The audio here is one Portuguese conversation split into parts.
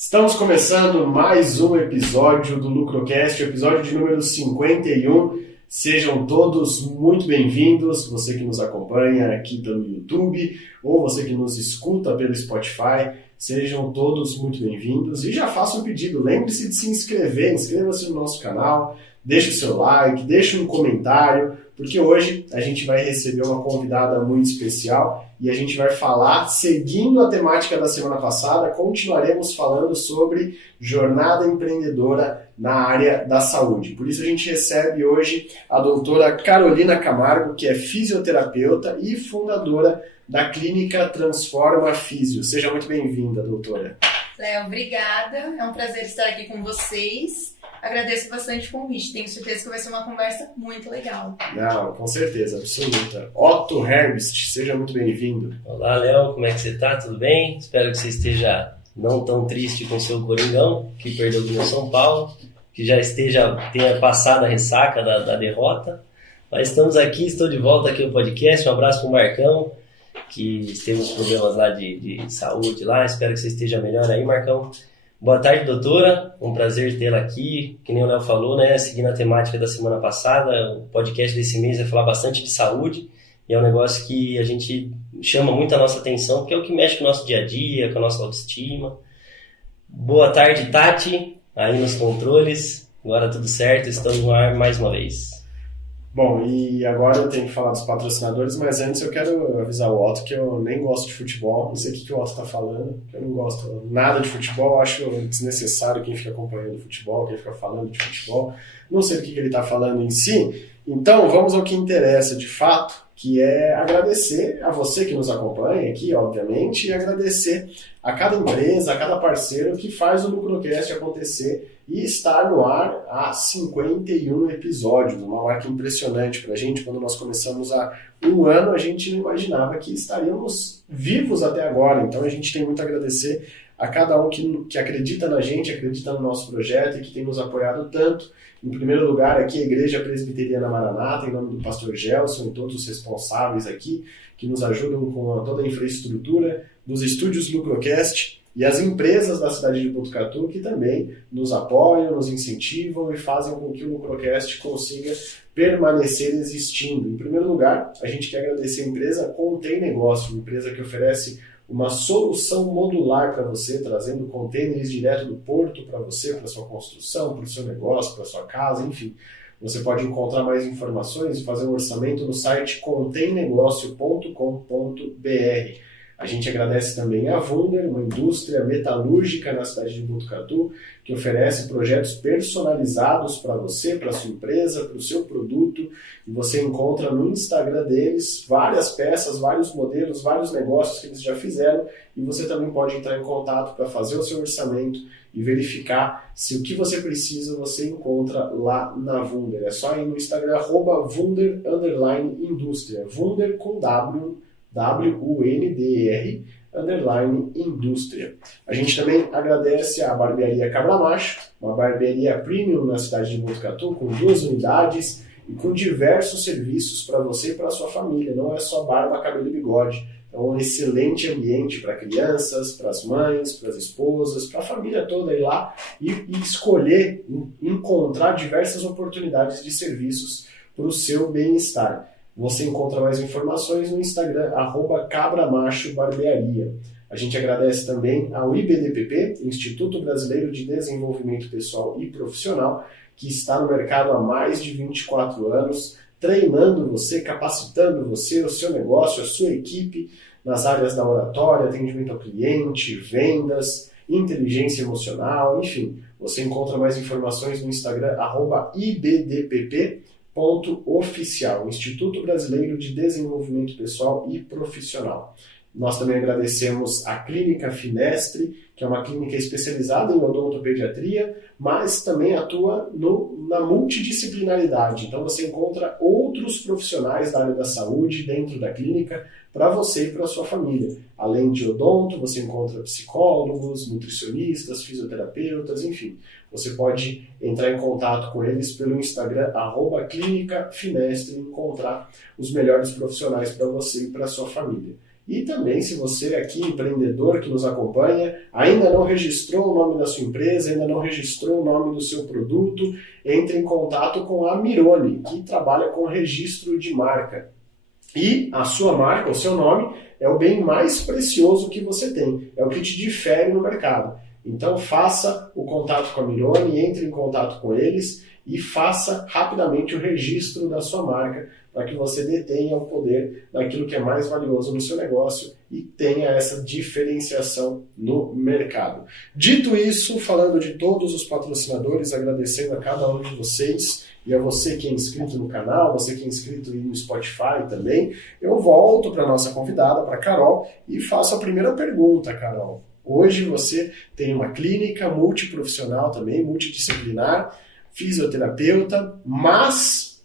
Estamos começando mais um episódio do Lucrocast, episódio de número 51. Sejam todos muito bem-vindos, você que nos acompanha aqui pelo YouTube ou você que nos escuta pelo Spotify, sejam todos muito bem-vindos. E já faço um pedido, lembre-se de se inscrever, inscreva-se no nosso canal, deixe o seu like, deixe um comentário, porque hoje a gente vai receber uma convidada muito especial e a gente vai falar, seguindo a temática da semana passada, continuaremos falando sobre jornada empreendedora na área da saúde. Por isso a gente recebe hoje a doutora Carolina Camargo, que é fisioterapeuta e fundadora da Clínica Transforma Físio. Seja muito bem-vinda, doutora. Léo, obrigada. É um prazer estar aqui com vocês. Agradeço bastante o convite. Tenho certeza que vai ser uma conversa muito legal. Não, com certeza, absoluta. Otto Herbst, seja muito bem-vindo. Olá, Léo. Como é que você está? Tudo bem? Espero que você esteja não tão triste com o seu Coringão, que perdeu do meu São Paulo, que já tenha passado a ressaca da derrota. Mas estamos aqui, estou de volta aqui no podcast. Um abraço para o Marcão, que teve uns problemas lá de saúde lá. Espero que você esteja melhor aí, Marcão. Boa tarde, doutora. Um prazer tê-la aqui. Que nem o Léo falou, né? Seguindo a temática da semana passada, o podcast desse mês vai falar bastante de saúde. E é um negócio que a gente chama muito a nossa atenção, porque é o que mexe com o nosso dia a dia, com a nossa autoestima. Boa tarde, Tati, aí nos controles. Agora tudo certo, estamos no ar mais uma vez. Bom, e agora eu tenho que falar dos patrocinadores, mas antes eu quero avisar o Otto que eu nem gosto de futebol, não sei o que o Otto está falando, eu não gosto nada de futebol, acho desnecessário quem fica acompanhando futebol, quem fica falando de futebol, não sei o que ele está falando em si, então vamos ao que interessa de fato, que é agradecer a você que nos acompanha aqui, obviamente, e agradecer a cada empresa, a cada parceiro que faz o Lucrocast acontecer e estar no ar há 51 episódios, uma marca impressionante para a gente. Quando nós começamos há um ano, a gente não imaginava que estaríamos vivos até agora, então a gente tem muito a agradecer a cada um que acredita na gente, acredita no nosso projeto e que tem nos apoiado tanto. Em primeiro lugar, aqui a Igreja Presbiteriana Maranata, em nome do pastor Gelson e todos os responsáveis aqui, que nos ajudam com toda a infraestrutura dos estúdios Lucrocast, e as empresas da cidade de Botucatu, que também nos apoiam, nos incentivam e fazem com que o Lucrocast consiga permanecer existindo. Em primeiro lugar, a gente quer agradecer a empresa Contém Negócio, uma empresa que oferece uma solução modular para você, trazendo containers direto do porto para você, para sua construção, para o seu negócio, para a sua casa, enfim. Você pode encontrar mais informações e fazer um orçamento no site contemnegócio.com.br. A gente agradece também a Wunder, uma indústria metalúrgica na cidade de Botucatu, que oferece projetos personalizados para você, para a sua empresa, para o seu produto. E você encontra no Instagram deles várias peças, vários modelos, vários negócios que eles já fizeram. E você também pode entrar em contato para fazer o seu orçamento e verificar se o que você precisa você encontra lá na Wunder. É só ir no Instagram, @Wunder_Indústria. Wunder com WUNDR _indústria. A gente também agradece a barbearia Cabra Macho, uma barbearia premium na cidade de Botucatu, com 2 unidades e com diversos serviços para você e para a sua família. Não é só barba, cabelo e bigode. É um excelente ambiente para crianças, para as mães, para as esposas, para a família toda ir lá e escolher, encontrar diversas oportunidades de serviços para o seu bem-estar. Você encontra mais informações no Instagram, @cabramachobarbearia. A gente agradece também ao IBDPP, Instituto Brasileiro de Desenvolvimento Pessoal e Profissional, que está no mercado há mais de 24 anos, treinando você, capacitando você, o seu negócio, a sua equipe, nas áreas da oratória, atendimento ao cliente, vendas, inteligência emocional, enfim. Você encontra mais informações no Instagram, @IBDPP.oficial, Instituto Brasileiro de Desenvolvimento Pessoal e Profissional. Nós também agradecemos a Clínica Finestre, que é uma clínica especializada em odontopediatria, mas também atua na multidisciplinaridade. Então você encontra outros profissionais da área da saúde dentro da clínica para você e para a sua família. Além de odonto, você encontra psicólogos, nutricionistas, fisioterapeutas, enfim. Você pode entrar em contato com eles pelo Instagram, @Clínica Finestre, e encontrar os melhores profissionais para você e para a sua família. E também, se você aqui, empreendedor que nos acompanha, ainda não registrou o nome da sua empresa, ainda não registrou o nome do seu produto, entre em contato com a Mironi, que trabalha com registro de marca. E a sua marca, o seu nome, é o bem mais precioso que você tem, é o que te difere no mercado. Então faça o contato com a Mironi, entre em contato com eles e faça rapidamente o registro da sua marca para que você detenha o poder daquilo que é mais valioso no seu negócio e tenha essa diferenciação no mercado. Dito isso, falando de todos os patrocinadores, agradecendo a cada um de vocês e a você que é inscrito no canal, você que é inscrito no Spotify também, eu volto para a nossa convidada, para a Carol, e faço a primeira pergunta, Carol. Hoje você tem uma clínica multiprofissional também, multidisciplinar, fisioterapeuta, mas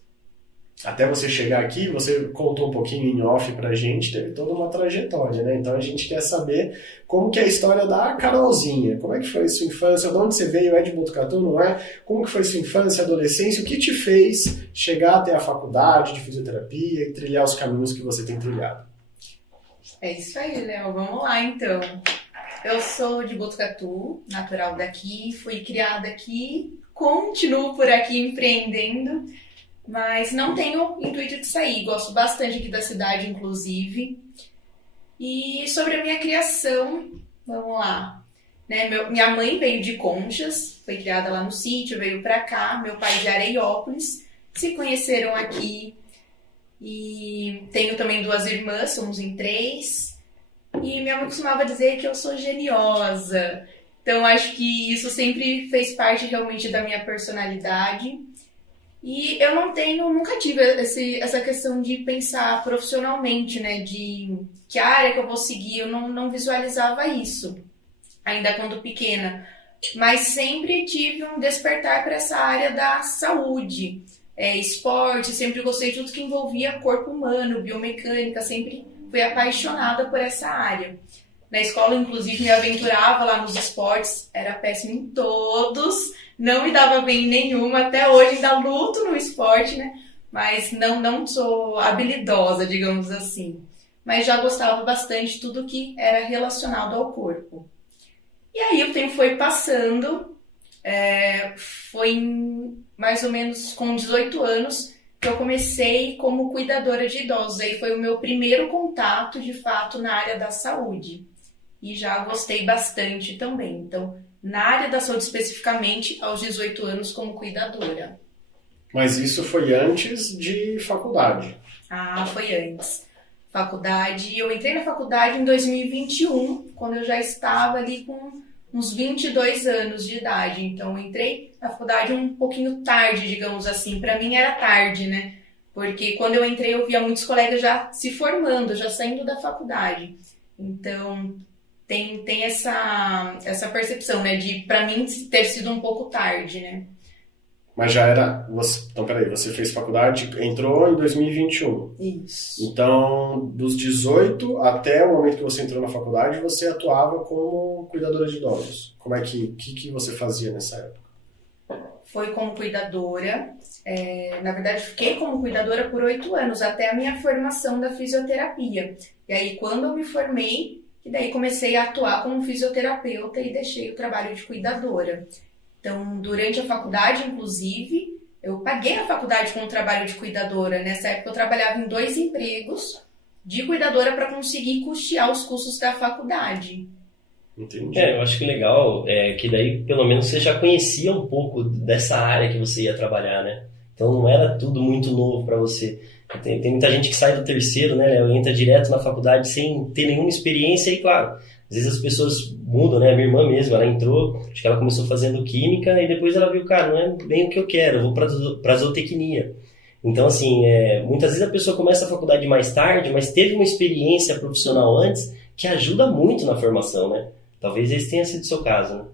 até você chegar aqui, você contou um pouquinho em off pra gente, teve toda uma trajetória, né? Então a gente quer saber como que é a história da Carolzinha, como é que foi sua infância, de onde você veio, é de Botucatu, não é? Como que foi sua infância, adolescência, o que te fez chegar até a faculdade de fisioterapia e trilhar os caminhos que você tem trilhado? É isso aí, Léo. Vamos lá, então. Eu sou de Botucatu, natural daqui, fui criada aqui, continuo por aqui empreendendo, mas não tenho intuito de sair. Gosto bastante aqui da cidade, inclusive. E sobre a minha criação, vamos lá. Né? Minha mãe veio de Conchas, foi criada lá no sítio, veio pra cá. Meu pai de Areiópolis, se conheceram aqui. E tenho também 2 irmãs, somos em 3. E minha mãe costumava dizer que eu sou geniosa. Então, acho que isso sempre fez parte realmente da minha personalidade. E eu nunca tive essa questão de pensar profissionalmente, né? De que área que eu vou seguir, eu não visualizava isso, ainda quando pequena. Mas sempre tive um despertar para essa área da saúde, esporte, sempre gostei de tudo que envolvia corpo humano, biomecânica, sempre fui apaixonada por essa área. Na escola, inclusive, me aventurava lá nos esportes, era péssima em todos, não me dava bem em nenhuma, até hoje ainda luto no esporte, né? Mas não sou habilidosa, digamos assim. Mas já gostava bastante de tudo que era relacionado ao corpo. E aí o tempo foi passando, foi mais ou menos com 18 anos que eu comecei como cuidadora de idosos. Aí foi o meu primeiro contato, de fato, na área da saúde. E já gostei bastante também. Então, na área da saúde especificamente, aos 18 anos como cuidadora. Mas isso foi antes de faculdade? Ah, foi antes. Faculdade, eu entrei na faculdade em 2021, quando eu já estava ali com uns 22 anos de idade. Então, eu entrei na faculdade um pouquinho tarde, digamos assim. Para mim era tarde, né? Porque quando eu entrei, eu via muitos colegas já se formando, já saindo da faculdade. Então, tem essa percepção, né? De, para mim, ter sido um pouco tarde, né? Mas já era... Então, peraí, você fez faculdade, entrou em 2021. Isso. Então, dos 18 até o momento que você entrou na faculdade, você atuava como cuidadora de idosos. Como é que você fazia nessa época? Foi como cuidadora. Na verdade, fiquei como cuidadora por 8 anos, até a minha formação da fisioterapia. E aí, quando eu me formei, e daí comecei a atuar como fisioterapeuta e deixei o trabalho de cuidadora. Então, durante a faculdade, inclusive, eu paguei a faculdade com o trabalho de cuidadora. Nessa época, eu trabalhava em 2 empregos de cuidadora para conseguir custear os custos da faculdade. Entendi. Eu acho que o legal é que daí, pelo menos, você já conhecia um pouco dessa área que você ia trabalhar, né? Então, não era tudo muito novo para você. Tem muita gente que sai do terceiro, né? Entra direto na faculdade sem ter nenhuma experiência e, claro, às vezes as pessoas mudam, né? A minha irmã mesmo, ela entrou, acho que ela começou fazendo química e depois ela viu, cara, não é bem o que eu quero, eu vou para zootecnia. Então, assim, muitas vezes a pessoa começa a faculdade mais tarde, mas teve uma experiência profissional antes que ajuda muito na formação, né? Talvez esse tenha sido o seu caso, né?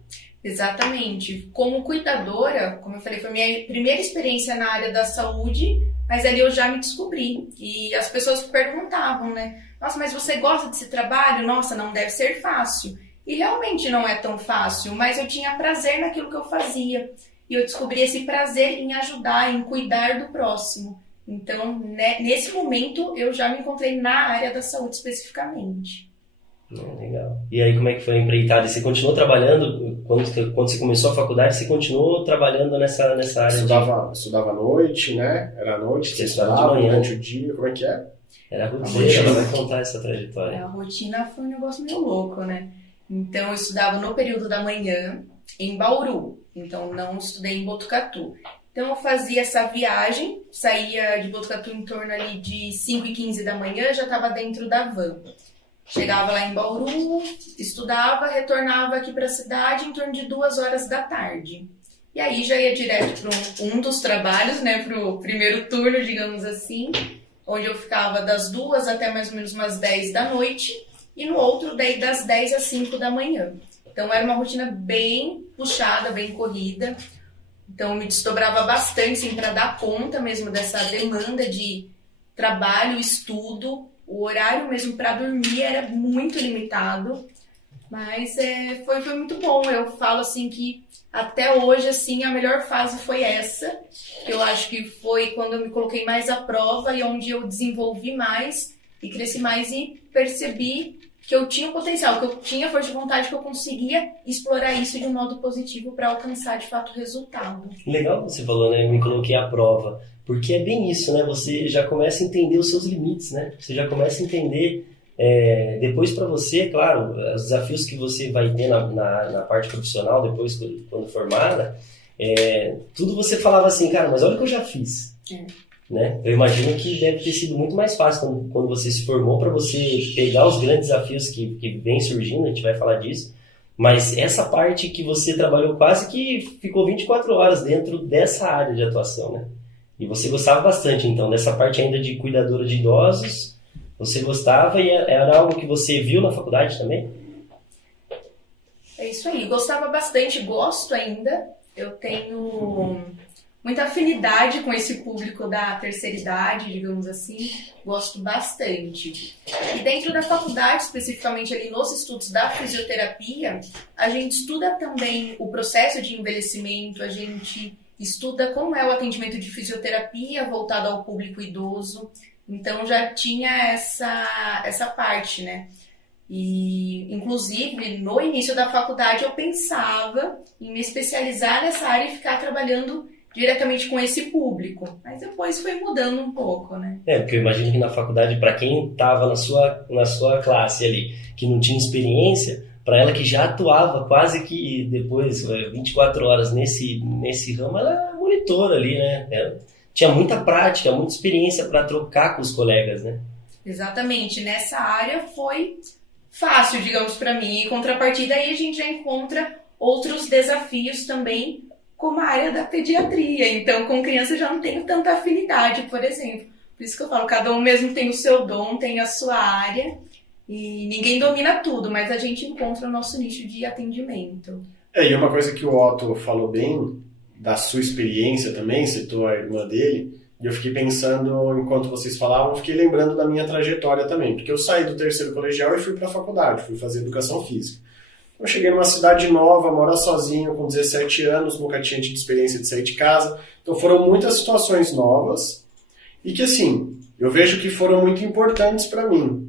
Exatamente. Como cuidadora, como eu falei, foi minha primeira experiência na área da saúde, mas ali eu já me descobri. E as pessoas perguntavam, né? Nossa, mas você gosta desse trabalho? Nossa, não deve ser fácil. E realmente não é tão fácil, mas eu tinha prazer naquilo que eu fazia. E eu descobri esse prazer em ajudar, em cuidar do próximo. Então, nesse momento, eu já me encontrei na área da saúde especificamente. Legal. E aí, como é que foi a empreitada? Você continuou trabalhando, quando você começou a faculdade, você continuou trabalhando nessa área? Estudava à noite, né? Era à noite, você estudava de manhã. Durante o dia, como é que é? Era a rotina, ela vai contar essa trajetória. A rotina foi um negócio meio louco, né? Então, eu estudava no período da manhã em Bauru, então não estudei em Botucatu. Então, eu fazia essa viagem, saía de Botucatu em torno ali de 5h15 da manhã, já estava dentro da van. Chegava lá em Bauru, estudava, retornava aqui para a cidade em torno de 2h da tarde. E aí já ia direto para um dos trabalhos, né, para o primeiro turno, digamos assim, onde eu ficava das 2 até mais ou menos umas 10 da noite, e no outro daí das 10 às 5 da manhã. Então era uma rotina bem puxada, bem corrida. Então me desdobrava bastante assim, para dar conta mesmo dessa demanda de trabalho, estudo. O horário mesmo para dormir era muito limitado, mas foi muito bom. Eu falo assim que até hoje assim, a melhor fase foi essa, que eu acho que foi quando eu me coloquei mais à prova e onde eu desenvolvi mais e cresci mais e percebi que eu tinha um potencial, que eu tinha força de vontade, que eu conseguia explorar isso de um modo positivo para alcançar de fato o resultado. Legal que você falou, né? Eu me coloquei à prova. Porque é bem isso, né? Você já começa a entender os seus limites, né? Você já começa a entender, depois para você, claro, os desafios que você vai ter na parte profissional, depois quando formada, tudo você falava assim, cara, mas olha o que eu já fiz. Né? Eu imagino que deve ter sido muito mais fácil quando você se formou para você pegar os grandes desafios que vem surgindo, a gente vai falar disso, mas essa parte que você trabalhou quase que ficou 24 horas dentro dessa área de atuação, né? E você gostava bastante, então, dessa parte ainda de cuidadora de idosos, você gostava e era algo que você viu na faculdade também? É isso aí, gostava bastante, gosto ainda. Eu tenho muita afinidade com esse público da terceira idade, digamos assim, gosto bastante. E dentro da faculdade, especificamente ali nos estudos da fisioterapia, a gente estuda também o processo de envelhecimento, a gente estuda como é o atendimento de fisioterapia voltado ao público idoso, então já tinha essa parte, né? E, inclusive, no início da faculdade eu pensava em me especializar nessa área e ficar trabalhando diretamente com esse público, mas depois foi mudando um pouco, né? Porque eu imagino que na faculdade, para quem estava na sua classe ali, que não tinha experiência, para ela que já atuava quase que depois, 24 horas nesse ramo, ela era monitora ali, né? Tinha muita prática, muita experiência para trocar com os colegas, né? Exatamente, nessa área foi fácil, digamos, para mim. Em contrapartida, aí a gente já encontra outros desafios também, como a área da pediatria. Então, com criança eu já não tenho tanta afinidade, por exemplo. Por isso que eu falo, cada um mesmo tem o seu dom, tem a sua área, e ninguém domina tudo, mas a gente encontra o nosso nicho de atendimento. E uma coisa que o Otto falou bem, da sua experiência também, citou a irmã dele, e eu fiquei pensando, enquanto vocês falavam, eu fiquei lembrando da minha trajetória também, porque eu saí do terceiro colegial e fui para a faculdade, fui fazer educação física. Eu cheguei numa cidade nova, moro sozinho, com 17 anos, nunca tinha tido experiência de sair de casa, então foram muitas situações novas, e que assim, eu vejo que foram muito importantes para mim.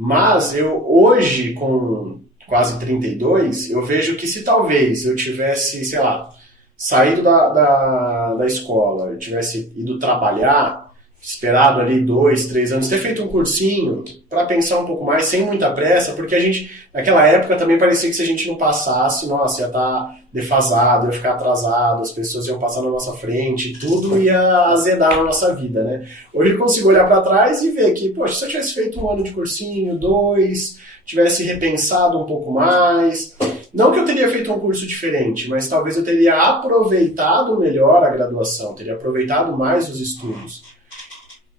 Mas eu hoje, com quase 32, eu vejo que se talvez eu tivesse, sei lá, saído da escola, eu tivesse ido trabalhar, esperado ali 2, 3 anos, ter feito um cursinho para pensar um pouco mais, sem muita pressa, porque a gente, naquela época também parecia que se a gente não passasse, nossa, ia estar defasado, ia ficar atrasado, as pessoas iam passar na nossa frente, tudo ia azedar na nossa vida, né? Hoje eu consigo olhar para trás e ver que, poxa, se eu tivesse feito 1 ano de cursinho, 2, tivesse repensado um pouco mais, não que eu teria feito um curso diferente, mas talvez eu teria aproveitado melhor a graduação, teria aproveitado mais os estudos.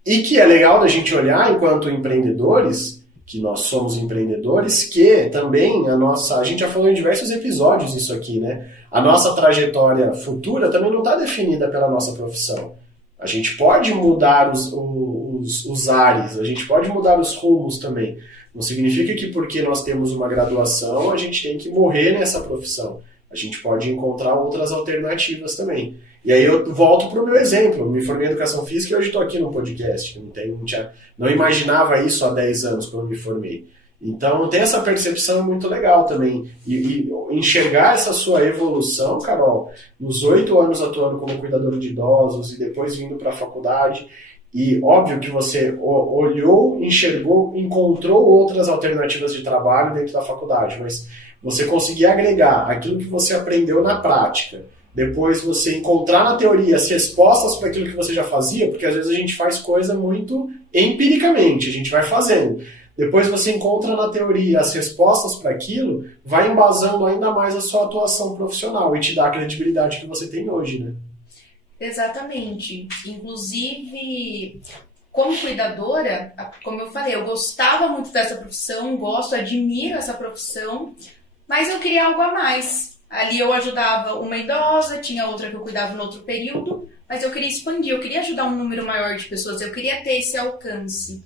E que é legal da gente olhar enquanto empreendedores, que nós somos empreendedores, que também a gente já falou em diversos episódios isso aqui, né? A nossa trajetória futura também não está definida pela nossa profissão. A gente pode mudar os ares, a gente pode mudar os rumos também. Não significa que porque nós temos uma graduação, a gente tem que morrer nessa profissão. A gente pode encontrar outras alternativas também. E aí eu volto para o meu exemplo. Eu me formei em Educação Física e hoje estou aqui no podcast. Não imaginava isso há 10 anos quando me formei. Então, ter essa percepção é muito legal também. E enxergar essa sua evolução, Carol, nos 8 anos atuando como cuidador de idosos e depois vindo para a faculdade. E óbvio que você olhou, enxergou, encontrou outras alternativas de trabalho dentro da faculdade, mas você conseguir agregar aquilo que você aprendeu na prática, depois você encontrar na teoria as respostas para aquilo que você já fazia, porque às vezes a gente faz coisa muito empiricamente, a gente vai fazendo. Depois você encontra na teoria as respostas para aquilo, vai embasando ainda mais a sua atuação profissional e te dá a credibilidade que você tem hoje, né? Exatamente. Inclusive, como cuidadora, como eu falei, eu gostava muito dessa profissão, admiro essa profissão, mas eu queria algo a mais. Ali eu ajudava uma idosa, tinha outra que eu cuidava no outro período, mas eu queria expandir, eu queria ajudar um número maior de pessoas, eu queria ter esse alcance.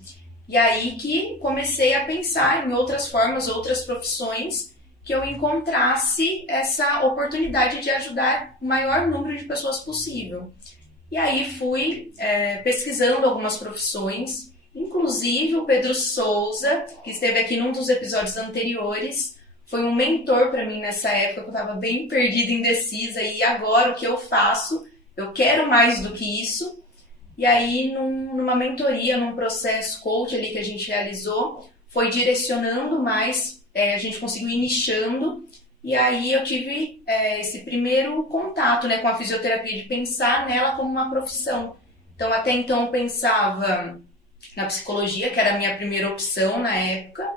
E aí que comecei a pensar em outras formas, outras profissões, que eu encontrasse essa oportunidade de ajudar o maior número de pessoas possível. E aí fui pesquisando algumas profissões, inclusive o Pedro Souza, que esteve aqui num dos episódios anteriores, foi um mentor para mim nessa época, que eu estava bem perdida, indecisa, e agora o que eu faço? Eu quero mais do que isso. E aí, numa mentoria, num processo coach ali que a gente realizou, foi direcionando mais, a gente conseguiu ir nichando, e aí eu tive esse primeiro contato, né, com a fisioterapia, de pensar nela como uma profissão. Então, até então, eu pensava na psicologia, que era a minha primeira opção na época,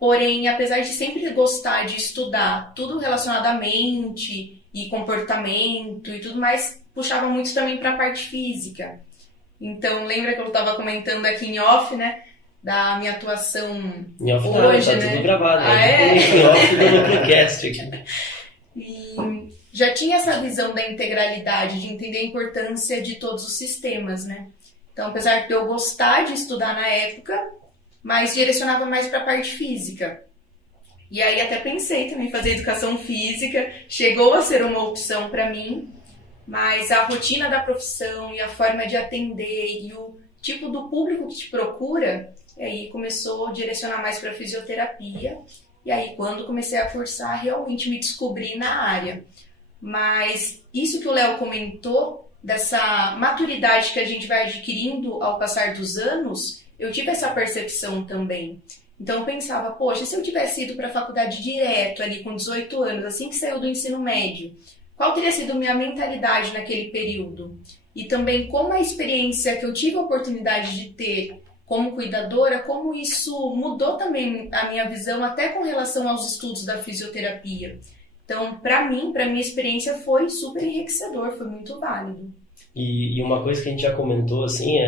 porém, apesar de sempre gostar de estudar tudo relacionado à mente e comportamento e tudo mais, puxava muito também para a parte física. Então, lembra que eu estava comentando aqui em off, né? Da minha atuação em off hoje, tá né? Tudo gravado, né? Em off do Lucrocast aqui. E já tinha essa visão da integralidade, de entender a importância de todos os sistemas, né? Então, apesar de eu gostar de estudar na época, mas direcionava mais para a parte física. E aí até pensei também em fazer educação física, chegou a ser uma opção para mim, mas a rotina da profissão e a forma de atender e o tipo do público que te procura, aí começou a direcionar mais para fisioterapia. E aí, quando comecei a cursar, realmente me descobri na área. Mas isso que o Léo comentou, dessa maturidade que a gente vai adquirindo ao passar dos anos, eu tive essa percepção também. Então eu pensava, poxa, se eu tivesse ido para a faculdade direto ali com 18 anos, assim que saiu do ensino médio, qual teria sido minha mentalidade naquele período? E também como a experiência que eu tive a oportunidade de ter como cuidadora, como isso mudou também a minha visão até com relação aos estudos da fisioterapia. Então, para mim, para minha experiência foi super enriquecedor, foi muito válido. E uma coisa que a gente já comentou, assim,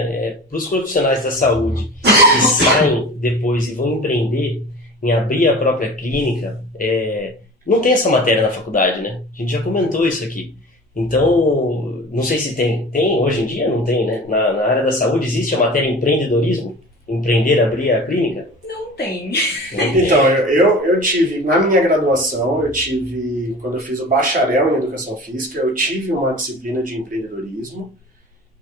para os profissionais da saúde que saem depois e vão empreender em abrir a própria clínica, não tem essa matéria na faculdade, né? A gente já comentou isso aqui. Então, não sei se tem. Tem? Hoje em dia não tem, né? Na área da saúde existe a matéria empreendedorismo? Empreender, abrir a clínica? Não tem. Então, eu tive, na minha graduação, quando eu fiz o bacharel em Educação Física, eu tive uma disciplina de empreendedorismo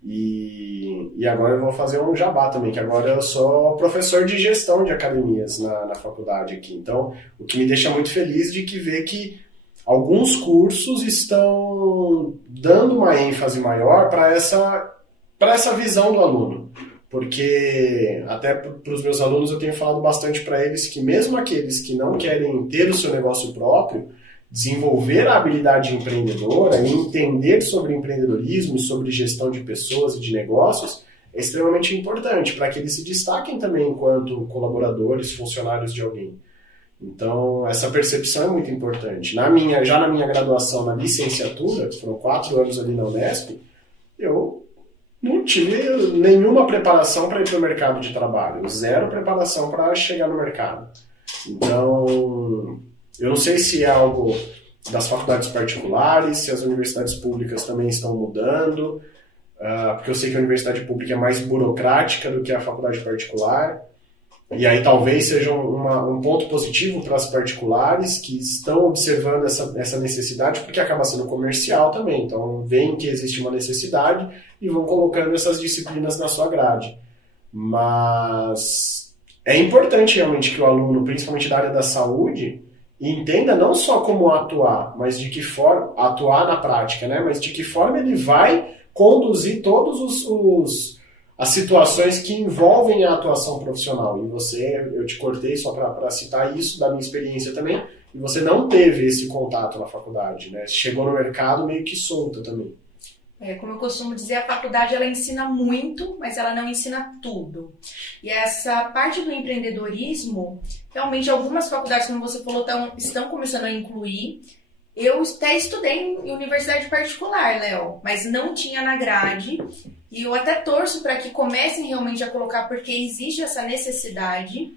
e agora eu vou fazer um jabá também, que agora eu sou professor de gestão de academias na faculdade aqui. Então, o que me deixa muito feliz de ver que alguns cursos estão dando uma ênfase maior para essa visão do aluno. Porque, até para os meus alunos, eu tenho falado bastante para eles que mesmo aqueles que não querem ter o seu negócio próprio, desenvolver a habilidade empreendedora e entender sobre empreendedorismo, sobre gestão de pessoas e de negócios, é extremamente importante para que eles se destaquem também enquanto colaboradores, funcionários de alguém. Então, essa percepção é muito importante. Já na minha graduação, na licenciatura, que foram 4 anos ali na Unesp, eu não tive nenhuma preparação para ir para o mercado de trabalho, zero preparação para chegar no mercado. Então, eu não sei se é algo das faculdades particulares, se as universidades públicas também estão mudando, porque eu sei que a universidade pública é mais burocrática do que a faculdade particular. E aí talvez seja um ponto positivo para as particulares que estão observando essa necessidade, porque acaba sendo comercial também. Então, veem que existe uma necessidade e vão colocando essas disciplinas na sua grade. Mas é importante realmente que o aluno, principalmente da área da saúde, entenda não só como atuar, mas de que forma atuar na prática, né? Mas de que forma ele vai conduzir todos as situações que envolvem a atuação profissional. E eu te cortei só para citar isso da minha experiência também, e você não teve esse contato na faculdade, né? Chegou no mercado meio que solta também. Como eu costumo dizer, a faculdade ela ensina muito, mas ela não ensina tudo. E essa parte do empreendedorismo, realmente algumas faculdades, como você falou, estão começando a incluir. Eu até estudei em universidade particular, Léo, mas não tinha na grade. E eu até torço para que comecem realmente a colocar, porque existe essa necessidade.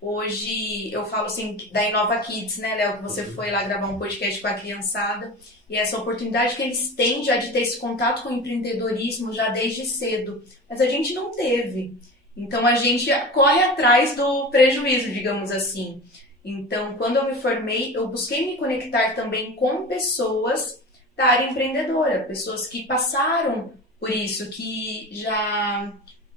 Hoje eu falo assim da Inova Kids, né, Léo, que você foi lá gravar um podcast com a criançada, e essa oportunidade que eles têm já de ter esse contato com o empreendedorismo já desde cedo, mas a gente não teve. Então a gente corre atrás do prejuízo, digamos assim. Então, quando eu me formei, eu busquei me conectar também com pessoas da área empreendedora, pessoas que passaram por isso, que já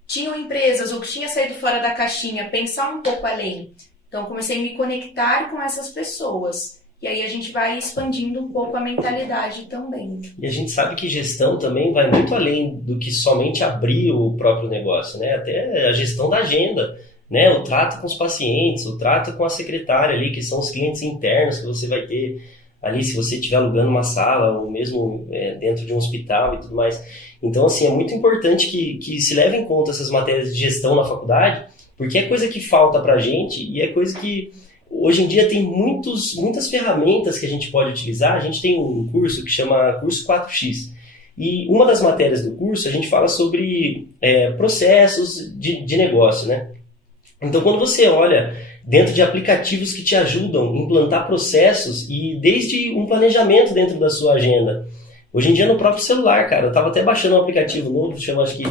tinham empresas ou que tinham saído fora da caixinha, pensar um pouco além. Então, comecei a me conectar com essas pessoas. E aí a gente vai expandindo um pouco a mentalidade também. E a gente sabe que gestão também vai muito além do que somente abrir o próprio negócio, né? Até a gestão da agenda, né? O trato com os pacientes, o trato com a secretária ali, que são os clientes internos que você vai ter ali se você estiver alugando uma sala ou mesmo dentro de um hospital e tudo mais. Então, assim, é muito importante que se leve em conta essas matérias de gestão na faculdade, porque é coisa que falta pra gente e é coisa que hoje em dia tem muitas ferramentas que a gente pode utilizar. A gente tem um curso que chama Curso 4X. E uma das matérias do curso a gente fala sobre processos de negócio, né? Então, quando você olha dentro de aplicativos que te ajudam a implantar processos e desde um planejamento dentro da sua agenda. Hoje em dia no próprio celular, cara, eu estava até baixando um aplicativo novo, chama acho que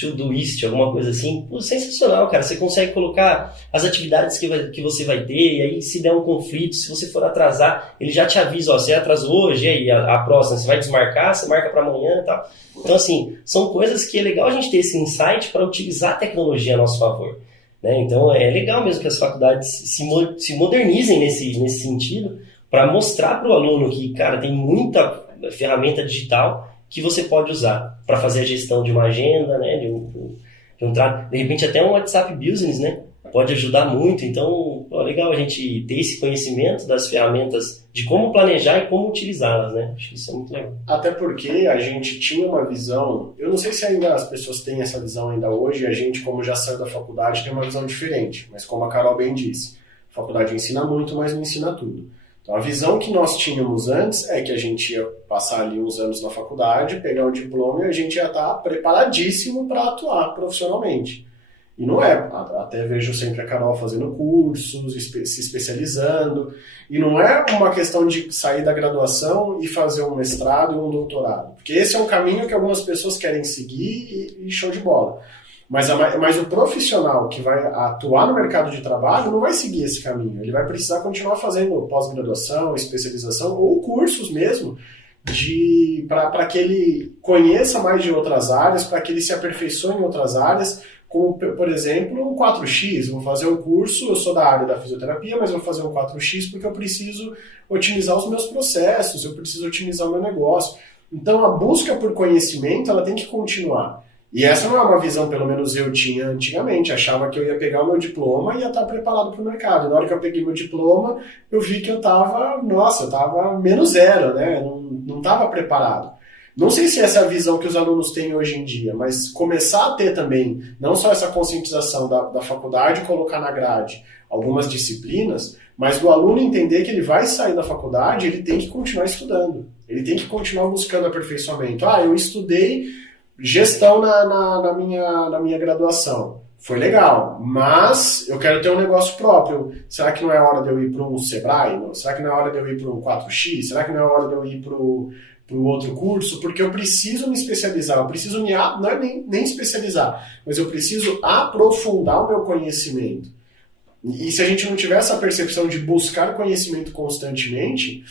Todoist, alguma coisa assim. Pô, sensacional, cara. Você consegue colocar as atividades que você vai ter, e aí se der um conflito, se você for atrasar, ele já te avisa, ó, você atrasou hoje, e aí a próxima você vai desmarcar, você marca para amanhã e tal. Então, assim, são coisas que é legal a gente ter esse insight para utilizar a tecnologia a nosso favor, né? Então, é legal mesmo que as faculdades se modernizem nesse sentido, para mostrar para o aluno que, cara, tem muita ferramenta digital que você pode usar para fazer a gestão de uma agenda, né, de repente até um WhatsApp Business, né, pode ajudar muito. Então, legal a gente ter esse conhecimento das ferramentas, de como planejar e como utilizá-las, né, acho que isso é muito legal. Até porque a gente tinha uma visão, eu não sei se ainda as pessoas têm essa visão ainda hoje, a gente, como já saiu da faculdade, tem uma visão diferente, mas como a Carol bem disse, a faculdade ensina muito, mas não ensina tudo. Então, a visão que nós tínhamos antes é que a gente ia passar ali uns anos na faculdade, pegar o diploma e a gente ia estar preparadíssimo para atuar profissionalmente. E não é. Até vejo sempre a Carol fazendo cursos, se especializando. E não é uma questão de sair da graduação e fazer um mestrado e um doutorado. Porque esse é um caminho que algumas pessoas querem seguir e show de bola. Mas o profissional que vai atuar no mercado de trabalho não vai seguir esse caminho. Ele vai precisar continuar fazendo pós-graduação, especialização ou cursos mesmo para que ele conheça mais de outras áreas, para que ele se aperfeiçoe em outras áreas, como, por exemplo, um 4X. Vou fazer um curso, eu sou da área da fisioterapia, mas vou fazer um 4X porque eu preciso otimizar os meus processos, eu preciso otimizar o meu negócio. Então, a busca por conhecimento ela tem que continuar. E essa não é uma visão, pelo menos eu tinha antigamente. Achava que eu ia pegar o meu diploma e ia estar preparado para o mercado. E na hora que eu peguei meu diploma, eu vi que eu estava menos zero, né? Não estava preparado. Não sei se essa é a visão que os alunos têm hoje em dia, mas começar a ter também, não só essa conscientização da faculdade, colocar na grade algumas disciplinas, mas do aluno entender que ele vai sair da faculdade, ele tem que continuar estudando. Ele tem que continuar buscando aperfeiçoamento. Eu estudei gestão na minha graduação. Foi legal, mas eu quero ter um negócio próprio. Será que não é hora de eu ir para um Sebrae? Será que não é hora de eu ir para um 4X? Será que não é hora de eu ir o outro curso, porque eu preciso me especializar, eu preciso não é nem especializar, mas eu preciso aprofundar o meu conhecimento. E se a gente não tiver essa percepção de buscar conhecimento constantemente,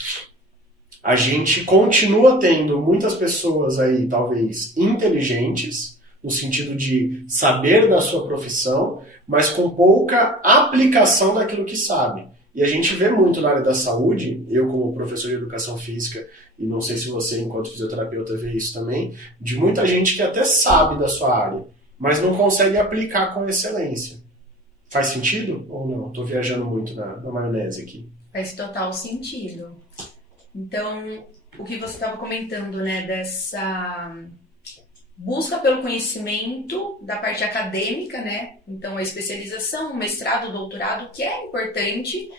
a gente continua tendo muitas pessoas aí, talvez, inteligentes, no sentido de saber da sua profissão, mas com pouca aplicação daquilo que sabe. E a gente vê muito na área da saúde, eu como professor de educação física, e não sei se você, enquanto fisioterapeuta, vê isso também, de muita gente que até sabe da sua área, mas não consegue aplicar com excelência. Faz sentido ou não? Estou viajando muito na maionese aqui. Faz total sentido. Então, o que você estava comentando, né, dessa busca pelo conhecimento da parte acadêmica, né? Então, a especialização, o mestrado, o doutorado, que é importante,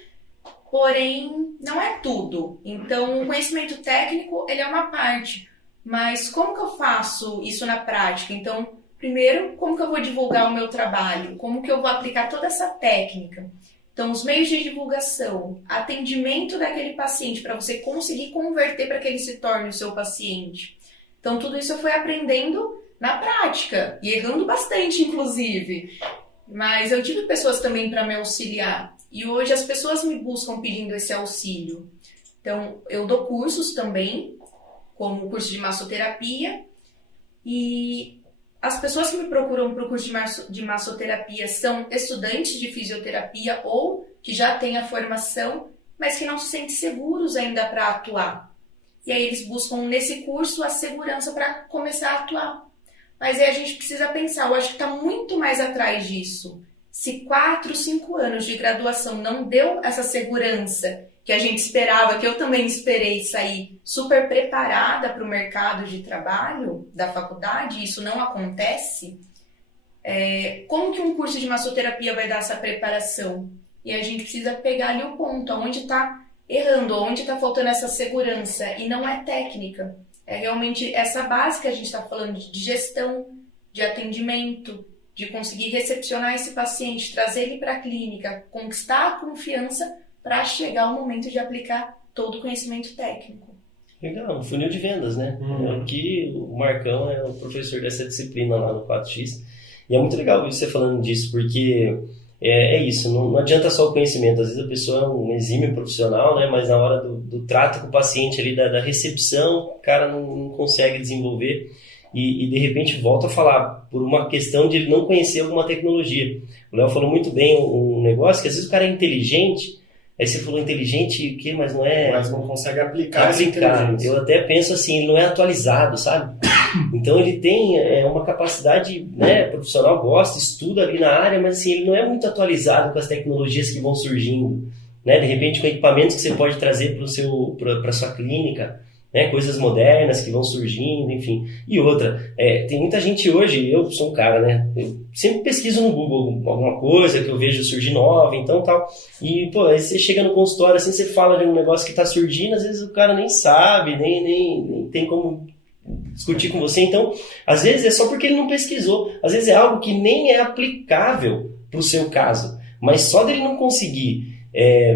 porém, não é tudo. Então, o conhecimento técnico, ele é uma parte. Mas como que eu faço isso na prática? Então, primeiro, como que eu vou divulgar o meu trabalho? Como que eu vou aplicar toda essa técnica? Então, os meios de divulgação, atendimento daquele paciente, para você conseguir converter para que ele se torne o seu paciente. Então, tudo isso eu fui aprendendo na prática, e errando bastante, inclusive. Mas eu tive pessoas também para me auxiliar. E hoje as pessoas me buscam pedindo esse auxílio. Então, eu dou cursos também, como o curso de massoterapia. E as pessoas que me procuram para o curso de massoterapia são estudantes de fisioterapia ou que já têm a formação, mas que não se sentem seguros ainda para atuar. E aí eles buscam nesse curso a segurança para começar a atuar. Mas aí a gente precisa pensar, eu acho que está muito mais atrás disso. Se 4, 5 anos de graduação não deu essa segurança que a gente esperava, que eu também esperei sair super preparada para o mercado de trabalho da faculdade, isso não acontece, como que um curso de massoterapia vai dar essa preparação? E a gente precisa pegar ali o ponto, onde está errando, onde está faltando essa segurança, e não é técnica. É realmente essa base que a gente está falando de gestão, de atendimento, de conseguir recepcionar esse paciente, trazer ele para a clínica, conquistar a confiança para chegar o momento de aplicar todo o conhecimento técnico. Legal, um funil de vendas, né? Que o Marcão é o professor dessa disciplina lá no 4X. E é muito legal você falando disso, porque é isso, não adianta só o conhecimento. Às vezes a pessoa é um exímio profissional, né? Mas na hora do trato com o paciente ali, da recepção, o cara não consegue desenvolver. E de repente volta a falar por uma questão de ele não conhecer alguma tecnologia. O Léo falou muito bem um negócio que às vezes o cara é inteligente. Aí você falou inteligente, o quê? Mas não é... Mas não consegue aplicar essa inteligência. Eu até penso assim, ele não é atualizado, sabe? Então ele tem uma capacidade, né, profissional, gosta, estuda ali na área, mas assim, ele não é muito atualizado com as tecnologias que vão surgindo, né? De repente com equipamentos que você pode trazer para a sua clínica, né? Coisas modernas que vão surgindo, enfim. E outra, tem muita gente hoje, eu sou um cara, né? Eu sempre pesquiso no Google alguma coisa que eu vejo surgir nova, então tal. E, pô, aí você chega no consultório, assim, você fala de um negócio que está surgindo, às vezes o cara nem sabe, nem tem como discutir com você. Então, às vezes é só porque ele não pesquisou. Às vezes é algo que nem é aplicável para o seu caso. Mas só dele não conseguir,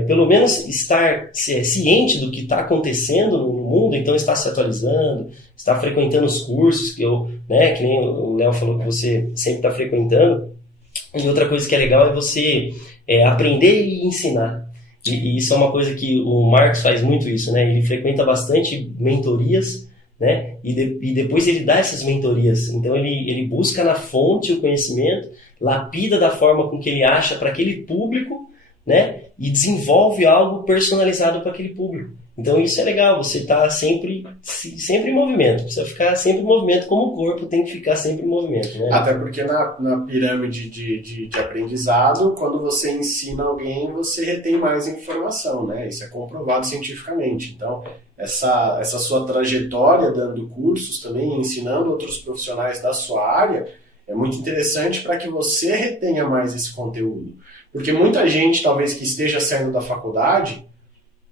pelo menos estar ciente do que está acontecendo no mundo, então está se atualizando, está frequentando os cursos que nem o Léo falou que você sempre está frequentando. E outra coisa que é legal é você aprender e ensinar. E isso é uma coisa que o Marcos faz muito isso, né? Ele frequenta bastante mentorias, né? E depois ele dá essas mentorias. Então ele busca na fonte o conhecimento, lapida da forma com que ele acha para aquele público, né? E desenvolve algo personalizado para aquele público. Então isso é legal, você está sempre em movimento, precisa ficar sempre em movimento, como o corpo tem que ficar sempre em movimento, né? Até porque na pirâmide de aprendizado, quando você ensina alguém, você retém mais informação, né? Isso é comprovado cientificamente. Então, essa sua trajetória dando cursos também, ensinando outros profissionais da sua área, é muito interessante para que você retenha mais esse conteúdo. Porque muita gente, talvez, que esteja saindo da faculdade,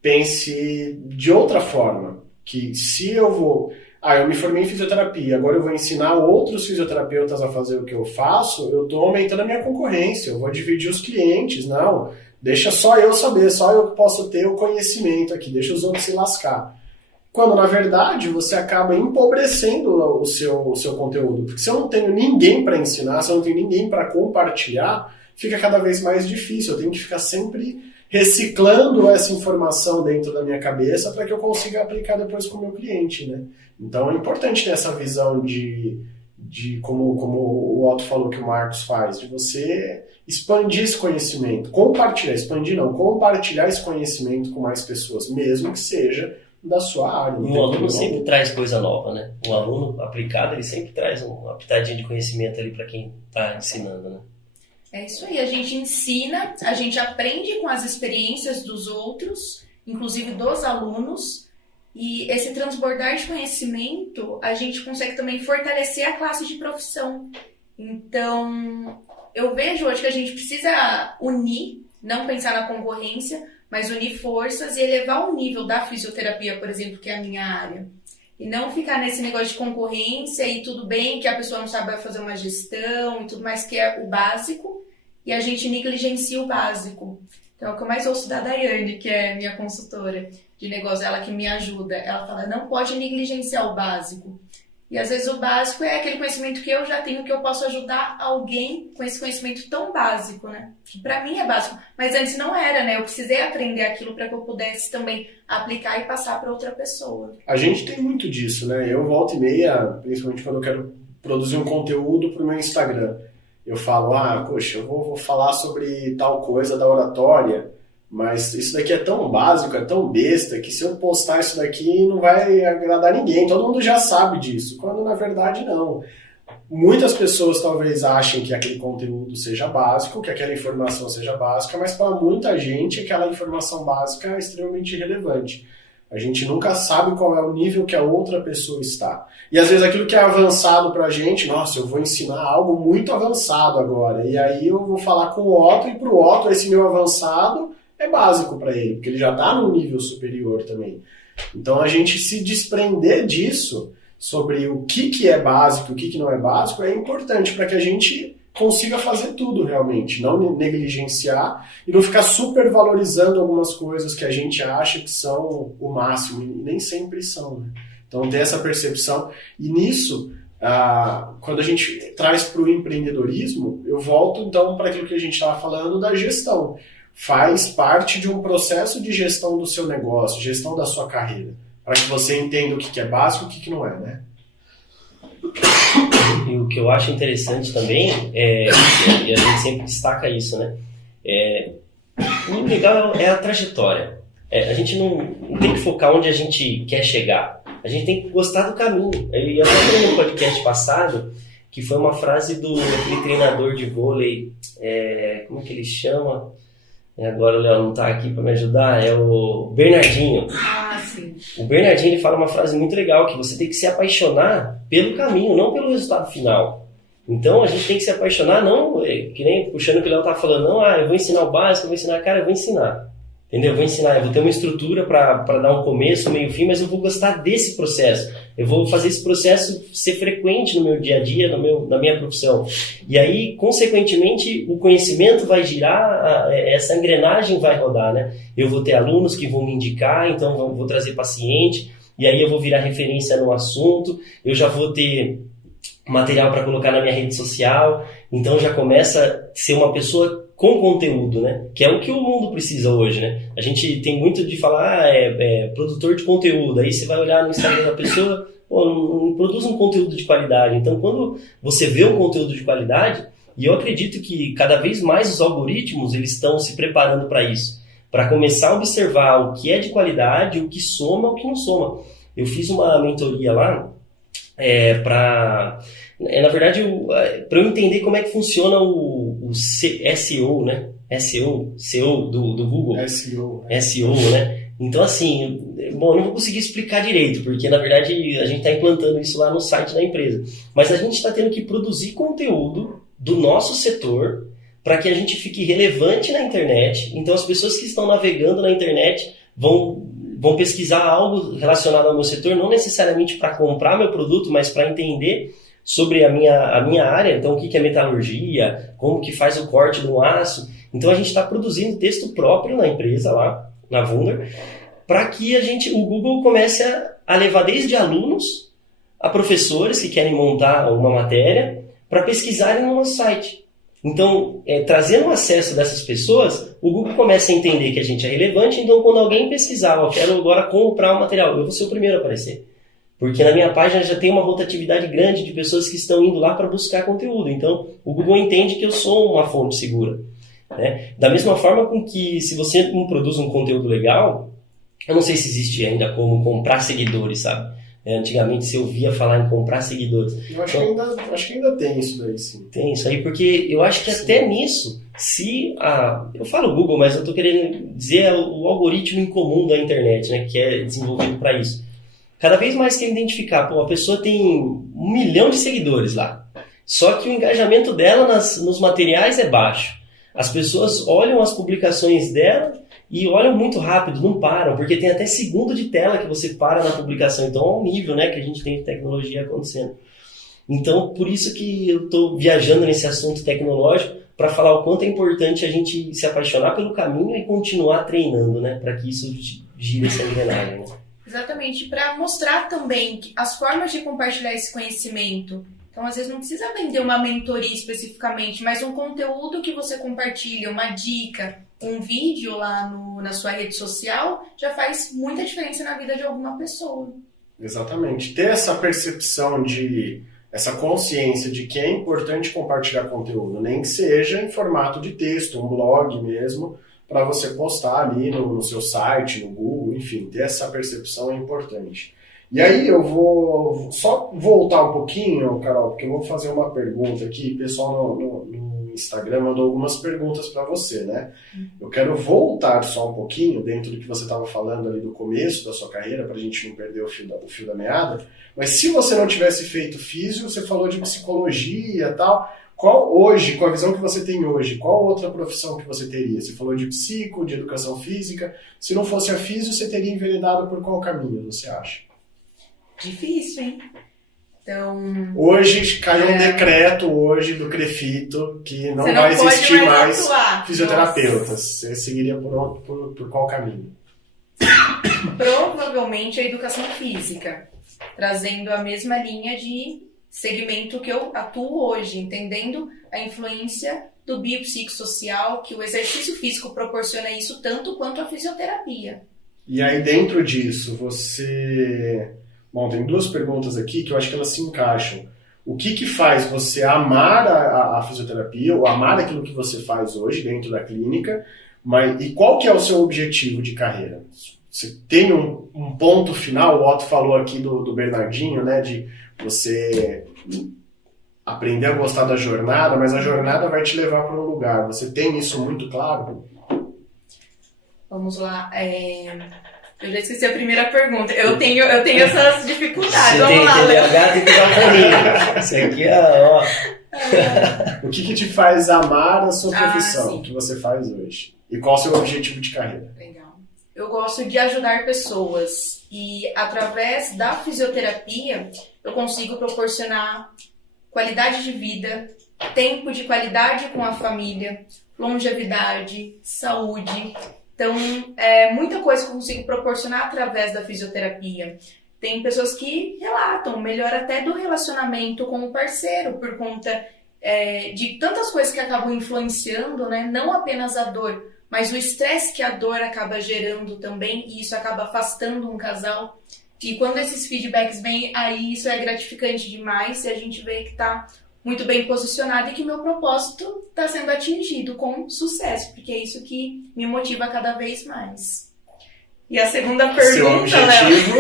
pense de outra forma, que se eu vou... eu me formei em fisioterapia, agora eu vou ensinar outros fisioterapeutas a fazer o que eu faço, eu estou aumentando a minha concorrência, eu vou dividir os clientes. Não, deixa só eu saber, só eu que posso ter o conhecimento aqui, deixa os outros se lascar. quando na verdade você acaba empobrecendo o seu conteúdo. Porque se eu não tenho ninguém para ensinar, se eu não tenho ninguém para compartilhar, fica cada vez mais difícil. Eu tenho que ficar sempre reciclando essa informação dentro da minha cabeça para que eu consiga aplicar depois com o meu cliente, né? Então é importante ter essa visão de como o Otto falou que o Marcos faz, de você expandir esse conhecimento, compartilhar esse conhecimento com mais pessoas, mesmo que seja da sua área. Um aluno sempre traz coisa nova, né? Um aluno aplicado, ele sempre traz uma pitadinha de conhecimento ali para quem está ensinando, né? É isso aí, a gente ensina, a gente aprende com as experiências dos outros, inclusive dos alunos, e esse transbordar de conhecimento, a gente consegue também fortalecer a classe de profissão. Então, eu vejo hoje que a gente precisa unir, não pensar na concorrência, mas unir forças e elevar o nível da fisioterapia, por exemplo, que é a minha área. E não ficar nesse negócio de concorrência e tudo bem que a pessoa não sabe fazer uma gestão e tudo mais, que é o básico, e a gente negligencia o básico. Então, é o que eu mais ouço da Daiane, que é minha consultora de negócio, ela que me ajuda. Ela fala, não pode negligenciar o básico. E às vezes o básico é aquele conhecimento que eu já tenho, que eu posso ajudar alguém com esse conhecimento tão básico, né? Que pra mim é básico, mas antes não era, né? Eu precisei aprender aquilo para que eu pudesse também aplicar e passar para outra pessoa. A gente tem muito disso, né? Eu volta e meia, principalmente quando eu quero produzir um conteúdo pro meu Instagram, eu falo, poxa, eu vou falar sobre tal coisa da oratória, mas isso daqui é tão básico, é tão besta, que se eu postar isso daqui não vai agradar ninguém. Todo mundo já sabe disso, quando na verdade não. Muitas pessoas talvez achem que aquele conteúdo seja básico, que aquela informação seja básica, mas para muita gente aquela informação básica é extremamente relevante. A gente nunca sabe qual é o nível que a outra pessoa está. E às vezes aquilo que é avançado pra gente, nossa, eu vou ensinar algo muito avançado agora. E aí eu vou falar com o Otto, e pro Otto esse meu avançado é básico para ele, porque ele já está no nível superior também. Então a gente se desprender disso, sobre o que é básico e o que não é básico, é importante para que a gente consiga fazer tudo realmente, não negligenciar e não ficar supervalorizando algumas coisas que a gente acha que são o máximo, e nem sempre são, né? Então ter essa percepção, e nisso, quando a gente traz para o empreendedorismo, eu volto então para aquilo que a gente estava falando da gestão. Faz parte de um processo de gestão do seu negócio, gestão da sua carreira, para que você entenda o que é básico e o que não é, né? E o que eu acho interessante também, e a gente sempre destaca isso, né? O legal é a trajetória. A gente não tem que focar onde a gente quer chegar. A gente tem que gostar do caminho. Eu até falei no podcast passado, que foi uma frase daquele treinador de vôlei, como que ele chama? Agora o Léo não está aqui para me ajudar, é o Bernardinho. Sim. O Bernardinho ele fala uma frase muito legal, que você tem que se apaixonar pelo caminho, não pelo resultado final. Então a gente tem que se apaixonar, não, que nem puxando o que o Léo está falando, não, eu vou ensinar o básico, eu vou ensinar, cara, eu vou ensinar. Entendeu? Eu vou ensinar, eu vou ter uma estrutura para dar um começo, meio fim, mas eu vou gostar desse processo. Eu vou fazer esse processo ser frequente no meu dia a dia, na minha profissão. E aí, consequentemente, o conhecimento vai girar, essa engrenagem vai rodar, né? Eu vou ter alunos que vão me indicar, então eu vou trazer paciente, e aí eu vou virar referência no assunto, eu já vou ter material para colocar na minha rede social, então já começa a ser uma pessoa com conteúdo, né? Que é o que o mundo precisa hoje, né? A gente tem muito de falar, produtor de conteúdo, aí você vai olhar no Instagram da pessoa, não produz um conteúdo de qualidade. Então, quando você vê um conteúdo de qualidade, e eu acredito que cada vez mais os algoritmos eles estão se preparando para isso, para começar a observar o que é de qualidade, o que soma, o que não soma. Eu fiz uma mentoria lá, na verdade, para eu entender como é que funciona o SEO, né? SEO do Google. SEO, né? Então, assim, eu não vou conseguir explicar direito, porque, na verdade, a gente está implantando isso lá no site da empresa. Mas a gente está tendo que produzir conteúdo do nosso setor para que a gente fique relevante na internet. Então, as pessoas que estão navegando na internet vão pesquisar algo relacionado ao meu setor, não necessariamente para comprar meu produto, mas para entender sobre a minha área, então o que é metalurgia, como que faz o corte do aço. Então a gente está produzindo texto próprio na empresa lá, na Wunder, para que o Google comece a levar desde alunos a professores que querem montar uma matéria para pesquisarem no nosso site. Então, trazendo o acesso dessas pessoas, o Google começa a entender que a gente é relevante, então quando alguém pesquisar, eu quero agora comprar o material, eu vou ser o primeiro a aparecer. Porque na minha página já tem uma rotatividade grande de pessoas que estão indo lá para buscar conteúdo. Então, o Google entende que eu sou uma fonte segura. Né? Da mesma forma com que, se você não produz um conteúdo legal, eu não sei se existe ainda como comprar seguidores, sabe? Antigamente se ouvia falar em comprar seguidores. Eu acho, então, acho que ainda tem isso daí, sim. Tem isso aí, porque eu acho que até nisso, eu falo Google, mas eu estou querendo dizer o algoritmo incomum da internet, né, que é desenvolvido para isso. Cada vez mais quer identificar, a pessoa tem 1 milhão de seguidores lá, só que o engajamento dela nos materiais é baixo. As pessoas olham as publicações dela e olham muito rápido, não param, porque tem até segundo de tela que você para na publicação. Então, é um nível, né, que a gente tem de tecnologia acontecendo. Então, por isso que eu estou viajando nesse assunto tecnológico, para falar o quanto é importante a gente se apaixonar pelo caminho e continuar treinando, né, para que isso gire essa engrenagem. Né? Exatamente, para mostrar também as formas de compartilhar esse conhecimento. Então, às vezes, não precisa vender uma mentoria especificamente, mas um conteúdo que você compartilha, uma dica, um vídeo lá na sua rede social, já faz muita diferença na vida de alguma pessoa. Exatamente. Ter essa percepção essa consciência de que é importante compartilhar conteúdo, nem que seja em formato de texto, um blog mesmo, para você postar ali no seu site, no Google, enfim, ter essa percepção é importante. E aí eu vou só voltar um pouquinho, Carol, porque eu vou fazer uma pergunta aqui, o pessoal no Instagram mandou algumas perguntas para você, né? Eu quero voltar só um pouquinho dentro do que você estava falando ali do começo da sua carreira, para a gente não perder o fio da meada, mas se você não tivesse feito físio, você falou de psicologia e tal, qual hoje, com a visão que você tem hoje, qual outra profissão que você teria? Você falou de psico, de educação física, se não fosse a físio, você teria enveredado por qual caminho, você acha? Difícil, hein? Então... Hoje caiu um decreto hoje do CREFITO que não vai existir mais fisioterapeutas. Nossa. Você seguiria por qual caminho? Provavelmente a educação física, trazendo a mesma linha de segmento que eu atuo hoje, entendendo a influência do biopsicossocial, que o exercício físico proporciona isso tanto quanto a fisioterapia. E aí dentro disso, Bom, tem 2 perguntas aqui que eu acho que elas se encaixam. O que faz você amar a fisioterapia ou amar aquilo que você faz hoje dentro da clínica? E qual que é o seu objetivo de carreira? Você tem um ponto final? O Otto falou aqui do Bernardinho, né? De você aprender a gostar da jornada, mas a jornada vai te levar para um lugar. Você tem isso muito claro? Vamos lá. Eu já esqueci a primeira pergunta. Eu tenho essas dificuldades. Vamos lá, TDAH, tem que dar um caminho. Isso aqui é... O que te faz amar a sua profissão, o que você faz hoje? E qual é o seu objetivo de carreira? Legal. Eu gosto de ajudar pessoas. E através da fisioterapia, eu consigo proporcionar qualidade de vida, tempo de qualidade com a família, longevidade, saúde. Então, muita coisa que eu consigo proporcionar através da fisioterapia. Tem pessoas que relatam, melhor até do relacionamento com o parceiro, por conta de tantas coisas que acabam influenciando, né? Não apenas a dor, mas o estresse que a dor acaba gerando também, e isso acaba afastando um casal. E quando esses feedbacks vêm, aí isso é gratificante demais, e a gente vê que está muito bem posicionado e que meu propósito está sendo atingido com sucesso, porque é isso que me motiva cada vez mais. E a segunda pergunta, seu objetivo?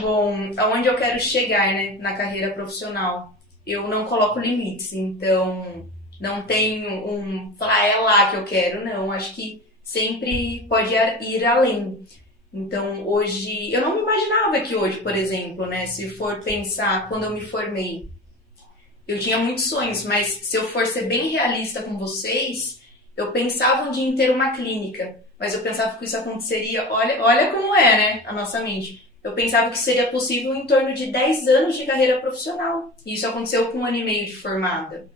Bom, aonde eu quero chegar, né, na carreira profissional? Eu não coloco limites, então não tenho falar é lá que eu quero, não. Acho que sempre pode ir além. Então, hoje, eu não me imaginava que hoje, por exemplo, né, se for pensar, quando eu me formei, eu tinha muitos sonhos, mas se eu for ser bem realista com vocês, eu pensava um dia em ter uma clínica, mas eu pensava que isso aconteceria, olha como é, né, a nossa mente. Eu pensava que seria possível em torno de 10 anos de carreira profissional, e isso aconteceu com 1 ano e meio de formada.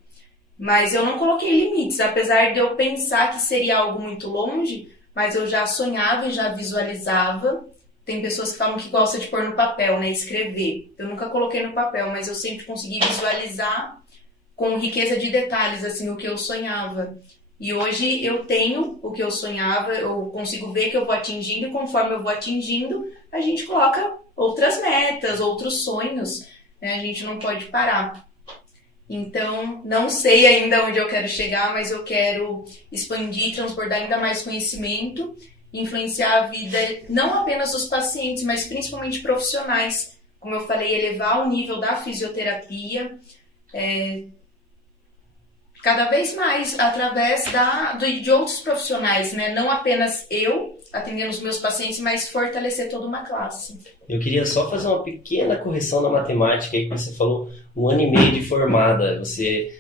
Mas eu não coloquei limites, apesar de eu pensar que seria algo muito longe, mas eu já sonhava e já visualizava tem pessoas que falam que gostam de pôr no papel, né? Escrever. Eu nunca coloquei no papel, mas eu sempre consegui visualizar com riqueza de detalhes, assim, o que eu sonhava. E hoje eu tenho o que eu sonhava, eu consigo ver que eu vou atingindo, e conforme eu vou atingindo, a gente coloca outras metas, outros sonhos, né? A gente não pode parar. Então, não sei ainda onde eu quero chegar, mas eu quero expandir, transbordar ainda mais conhecimento, influenciar a vida não apenas dos pacientes, mas principalmente profissionais. Como eu falei, elevar o nível da fisioterapia, cada vez mais através de outros profissionais, né? Não apenas eu atendendo os meus pacientes, mas fortalecer toda uma classe. Eu queria só fazer uma pequena correção na matemática aí que você falou, 1 ano e meio de formada. Você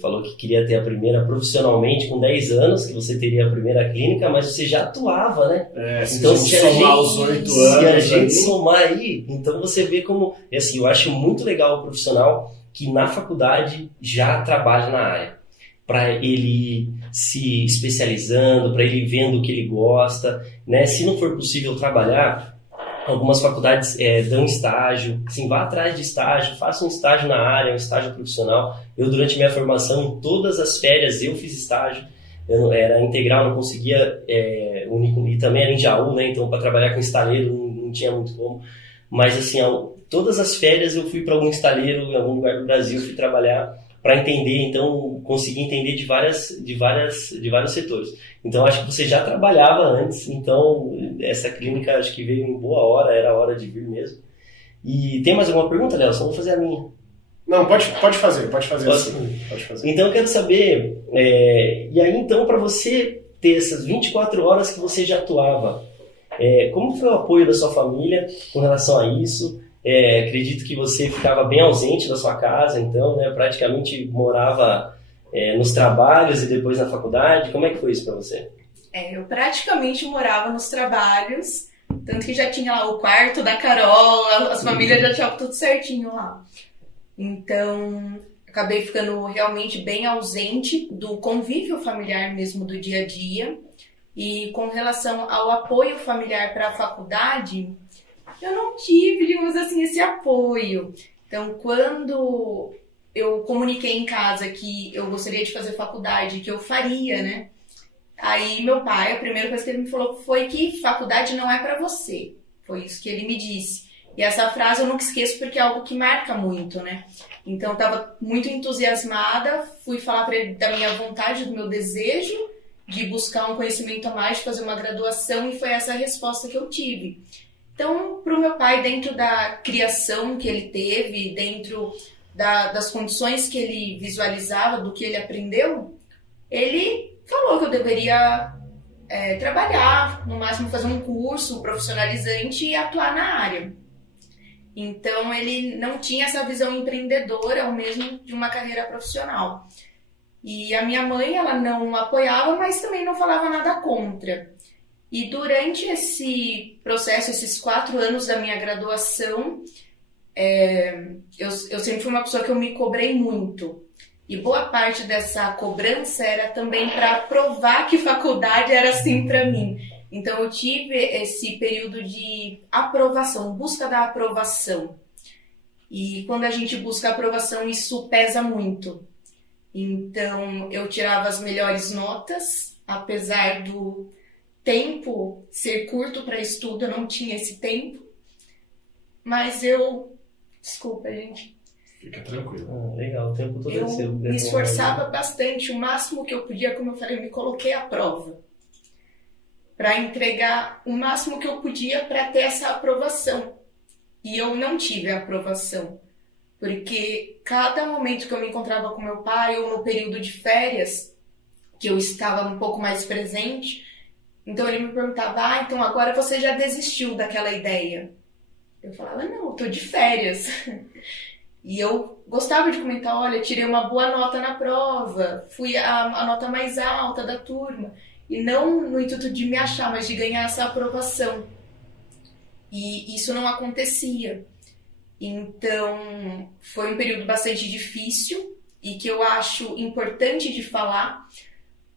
falou que queria ter a primeira profissionalmente com 10 anos, que você teria a primeira clínica, mas você já atuava, né? Então, se a gente somar aí, então você vê como... Assim, eu acho muito legal o profissional que na faculdade já trabalha na área, para ele se especializando, para ele vendo o que ele gosta, né? Se não for possível trabalhar, algumas faculdades dão estágio, assim, vá atrás de estágio, faça um estágio na área, um estágio profissional. Eu, durante minha formação, em todas as férias, eu fiz estágio. Eu não, era integral, não conseguia, e também era em Jaú, né? Então, para trabalhar com estaleiro, não tinha muito como. Mas, assim, todas as férias eu fui para algum estaleiro, em algum lugar do Brasil, fui trabalhar para entender, então, conseguir entender de vários setores. Então, acho que você já trabalhava antes, então, essa clínica acho que veio em boa hora, era a hora de vir mesmo. E tem mais alguma pergunta, Léo? Só vou fazer a minha. Não, pode fazer assim. Pode fazer. Então, eu quero saber, e aí, então, para você ter essas 24 horas que você já atuava, como foi o apoio da sua família com relação a isso? Acredito que você ficava bem ausente da sua casa, então, né? Praticamente morava nos trabalhos e depois na faculdade. Como é que foi isso para você? Eu praticamente morava nos trabalhos, tanto que já tinha lá o quarto da Carol, as famílias já tinham tudo certinho lá. Então, acabei ficando realmente bem ausente do convívio familiar mesmo do dia a dia. E com relação ao apoio familiar para a faculdade, eu não tive, digamos assim, esse apoio. Então, quando eu comuniquei em casa que eu gostaria de fazer faculdade, que eu faria, né? Aí meu pai, a primeira coisa que ele me falou foi que faculdade não é para você. Foi isso que ele me disse. E essa frase eu nunca esqueço porque é algo que marca muito, né? Então, eu estava muito entusiasmada, fui falar para ele da minha vontade, do meu desejo de buscar um conhecimento a mais, de fazer uma graduação, e foi essa a resposta que eu tive. Então, para o meu pai, dentro da criação que ele teve, dentro das condições que ele visualizava, do que ele aprendeu, ele falou que eu deveria trabalhar, no máximo fazer um curso profissionalizante e atuar na área. Então, ele não tinha essa visão empreendedora ou mesmo de uma carreira profissional. E a minha mãe, ela não apoiava, mas também não falava nada contra. E durante esse processo, esses 4 anos da minha graduação, eu sempre fui uma pessoa que eu me cobrei muito. E boa parte dessa cobrança era também para provar que faculdade era assim para mim. Então, eu tive esse período de aprovação, busca da aprovação. E quando a gente busca aprovação, isso pesa muito. Então, eu tirava as melhores notas, apesar do tempo ser curto para estudo, eu não tinha esse tempo. Mas desculpa, gente. Fica tranquilo. Legal, o tempo todo eu me esforçava bastante, o máximo que eu podia, como eu falei, eu me coloquei à prova para entregar o máximo que eu podia para ter essa aprovação. E eu não tive a aprovação, porque cada momento que eu me encontrava com meu pai, ou no período de férias, que eu estava um pouco mais presente, então ele me perguntava, então agora você já desistiu daquela ideia? Eu falava, não, eu tô de férias. E eu gostava de comentar, olha, tirei uma boa nota na prova, fui a nota mais alta da turma. E não no intuito de me achar, mas de ganhar essa aprovação. E isso não acontecia. Então, foi um período bastante difícil e que eu acho importante de falar,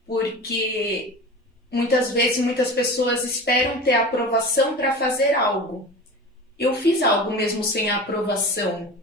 porque muitas vezes, muitas pessoas esperam ter aprovação para fazer algo. Eu fiz algo mesmo sem a aprovação.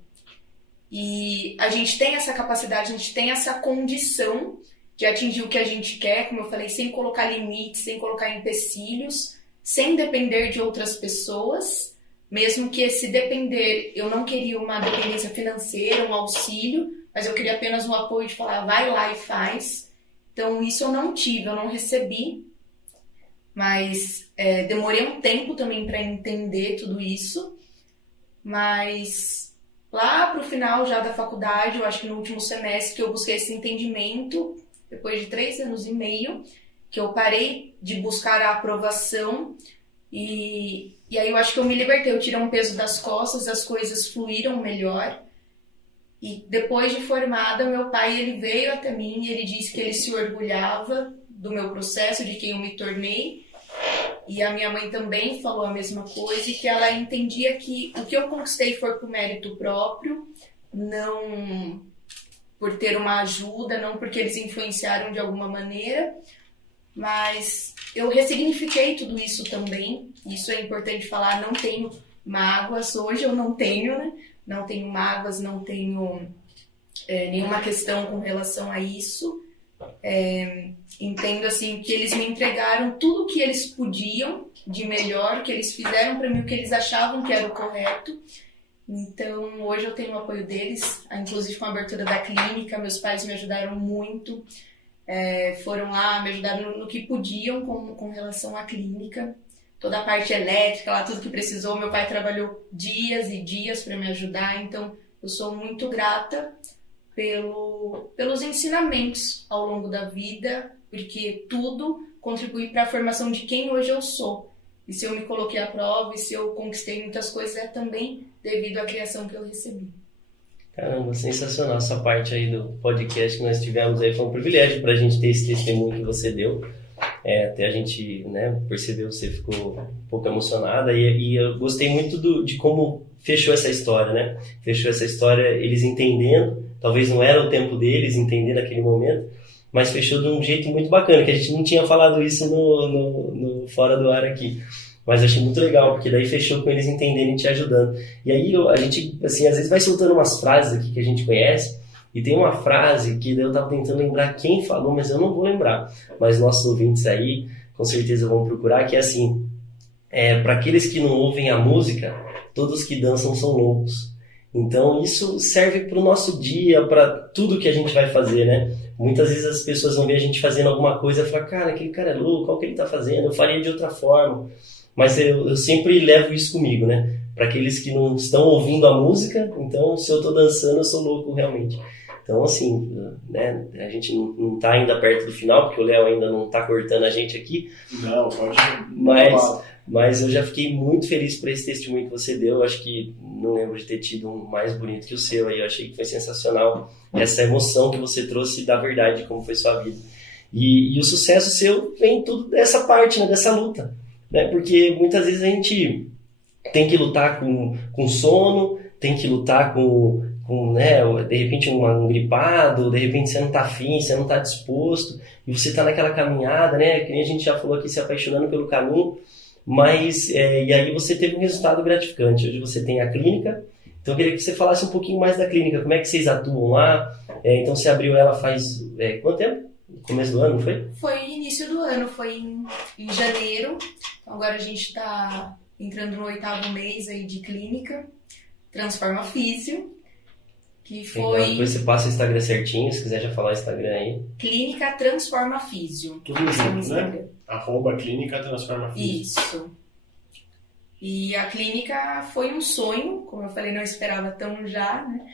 E a gente tem essa capacidade, a gente tem essa condição de atingir o que a gente quer, como eu falei, sem colocar limites, sem colocar empecilhos, sem depender de outras pessoas, mesmo que se depender, eu não queria uma dependência financeira, um auxílio, mas eu queria apenas um apoio de falar, vai lá e faz. Então isso eu não tive, eu não recebi, mas demorei um tempo também para entender tudo isso, mas lá pro final já da faculdade, eu acho que no último semestre que eu busquei esse entendimento, depois de 3 anos e meio, que eu parei de buscar a aprovação e aí eu acho que eu me libertei, eu tirei um peso das costas, as coisas fluíram melhor. E depois de formada, meu pai ele veio até mim e ele disse que ele se orgulhava do meu processo, de quem eu me tornei. E a minha mãe também falou a mesma coisa, e que ela entendia que o que eu conquistei foi por mérito próprio, não por ter uma ajuda, não porque eles influenciaram de alguma maneira, mas eu ressignifiquei tudo isso também. Isso é importante falar, não tenho mágoas, hoje eu não tenho, né? Não tenho mágoas, não tenho nenhuma questão com relação a isso. Entendo assim que eles me entregaram tudo o que eles podiam de melhor, que eles fizeram para mim o que eles achavam que era o correto. Então hoje eu tenho o apoio deles, inclusive com a abertura da clínica, meus pais me ajudaram muito, foram lá, me ajudaram no que podiam com relação à clínica, toda a parte elétrica, lá, tudo que precisou, meu pai trabalhou dias e dias para me ajudar, então eu sou muito grata pelos ensinamentos ao longo da vida, porque tudo contribui para a formação de quem hoje eu sou. E se eu me coloquei à prova, e se eu conquistei muitas coisas, é também devido à criação que eu recebi. Caramba, sensacional essa parte aí do podcast que nós tivemos aí. Foi um privilégio para a gente ter esse testemunho que você deu. Até a gente, né, percebeu, você ficou um pouco emocionada e eu gostei muito de como fechou essa história, né? Fechou essa história eles entendendo, talvez não era o tempo deles entender naquele momento, mas fechou de um jeito muito bacana, que a gente não tinha falado isso no Fora do Ar aqui. Mas achei muito legal, porque daí fechou com eles entenderem e te ajudando. E aí a gente, assim, às vezes vai soltando umas frases aqui que a gente conhece, e tem uma frase que eu estava tentando lembrar quem falou, mas eu não vou lembrar. Mas nossos ouvintes aí, com certeza vão procurar, que é assim, para aqueles que não ouvem a música, todos que dançam são loucos. Então isso serve para o nosso dia, para tudo que a gente vai fazer, né? Muitas vezes as pessoas vão ver a gente fazendo alguma coisa e falam, cara, aquele cara é louco, olha o que ele está fazendo, eu faria de outra forma. Mas eu sempre levo isso comigo, né? Para aqueles que não estão ouvindo a música, então se eu estou dançando, eu sou louco realmente. Então, assim, né, a gente não está ainda perto do final, porque o Léo ainda não está cortando a gente aqui. Não, pode. Mas eu já fiquei muito feliz por esse testemunho que você deu. Eu acho que não lembro de ter tido um mais bonito que o seu aí. Eu achei que foi sensacional essa emoção que você trouxe da verdade, como foi sua vida. E o sucesso seu vem tudo dessa parte, né, dessa luta. Né? Porque muitas vezes a gente tem que lutar com sono, tem que lutar com né, de repente um gripado, de repente você não está afim, você não está disposto, e você está naquela caminhada, né, que nem a gente já falou aqui, se apaixonando pelo caminho, mas e aí você teve um resultado gratificante. Hoje você tem a clínica, então eu queria que você falasse um pouquinho mais da clínica, como é que vocês atuam lá. Então você abriu ela faz quanto tempo? No começo do ano, não foi? Foi início do ano, foi em janeiro, então agora a gente está entrando no 8º mês aí de clínica, Transforma Físio, que foi... Então, depois você passa o Instagram certinho, se quiser já falar o Instagram aí. Clínica Transforma Físio. Tudo junto, né? @Clínica Transforma Físio. Isso. E a clínica foi um sonho, como eu falei, não esperava tão já, né?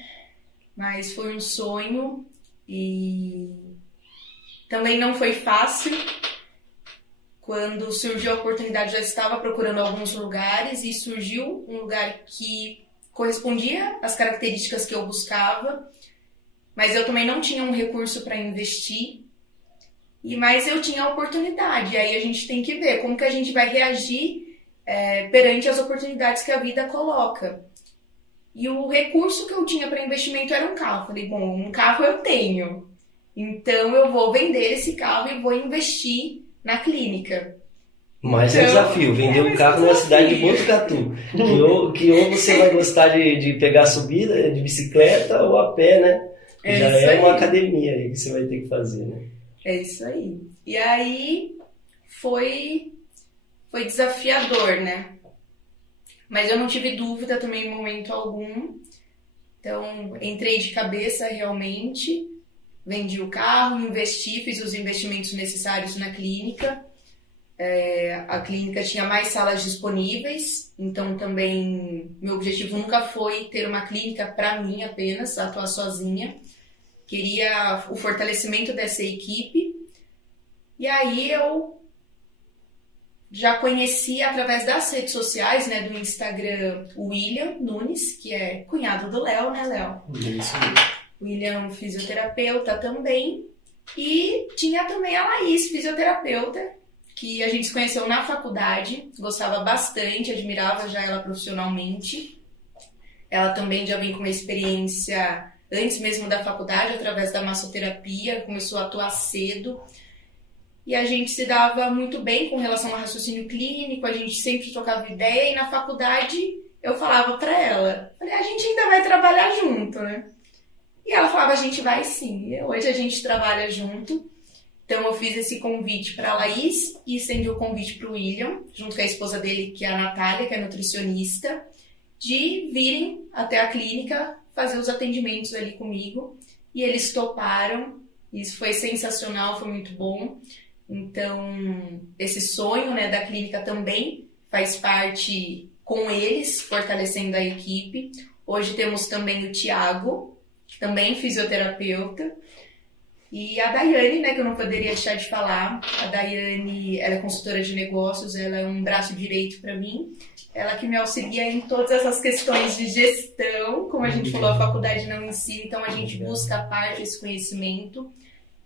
Mas foi um sonho e também não foi fácil. Quando surgiu a oportunidade, já estava procurando alguns lugares e surgiu um lugar que correspondia às características que eu buscava, mas eu também não tinha um recurso para investir, mas eu tinha a oportunidade. E aí a gente tem que ver como que a gente vai reagir perante as oportunidades que a vida coloca. E o recurso que eu tinha para investimento era um carro. Falei, bom, um carro eu tenho, então eu vou vender esse carro e vou investir na clínica. Mais um desafio, vender um carro na cidade de Botucatu. Que ou você vai gostar de pegar a subida de bicicleta ou a pé, né? Já é uma academia aí que você vai ter que fazer, né? É isso aí. E aí foi desafiador, né? Mas eu não tive dúvida também em momento algum. Então, entrei de cabeça realmente, vendi o carro, investi, fiz os investimentos necessários na clínica. A clínica tinha mais salas disponíveis, então também meu objetivo nunca foi ter uma clínica para mim apenas, atuar sozinha. Queria o fortalecimento dessa equipe. E aí eu já conheci através das redes sociais, né, do Instagram, o William Nunes, que é cunhado do Léo, né, Léo? Isso. William, fisioterapeuta também. E tinha também a Laís, fisioterapeuta, que a gente se conheceu na faculdade, gostava bastante, admirava já ela profissionalmente. Ela também já vem com uma experiência antes mesmo da faculdade, através da massoterapia, começou a atuar cedo. E a gente se dava muito bem com relação ao raciocínio clínico, a gente sempre trocava ideia, e na faculdade eu falava pra ela, a gente ainda vai trabalhar junto, né? E ela falava, a gente vai sim, hoje a gente trabalha junto. Então eu fiz esse convite para a Laís e estendi o convite para o William, junto com a esposa dele, que é a Natália, que é nutricionista, de virem até a clínica fazer os atendimentos ali comigo. E eles toparam, isso foi sensacional, foi muito bom. Então, esse sonho, né, da clínica também faz parte com eles, fortalecendo a equipe. Hoje temos também o Thiago, que também é fisioterapeuta. E a Daiane, né, que eu não poderia deixar de falar. A Daiane, ela é consultora de negócios, ela é um braço direito para mim. Ela que me auxilia em todas essas questões de gestão. Como a gente falou, a faculdade não ensina, então a gente busca a parte desse conhecimento.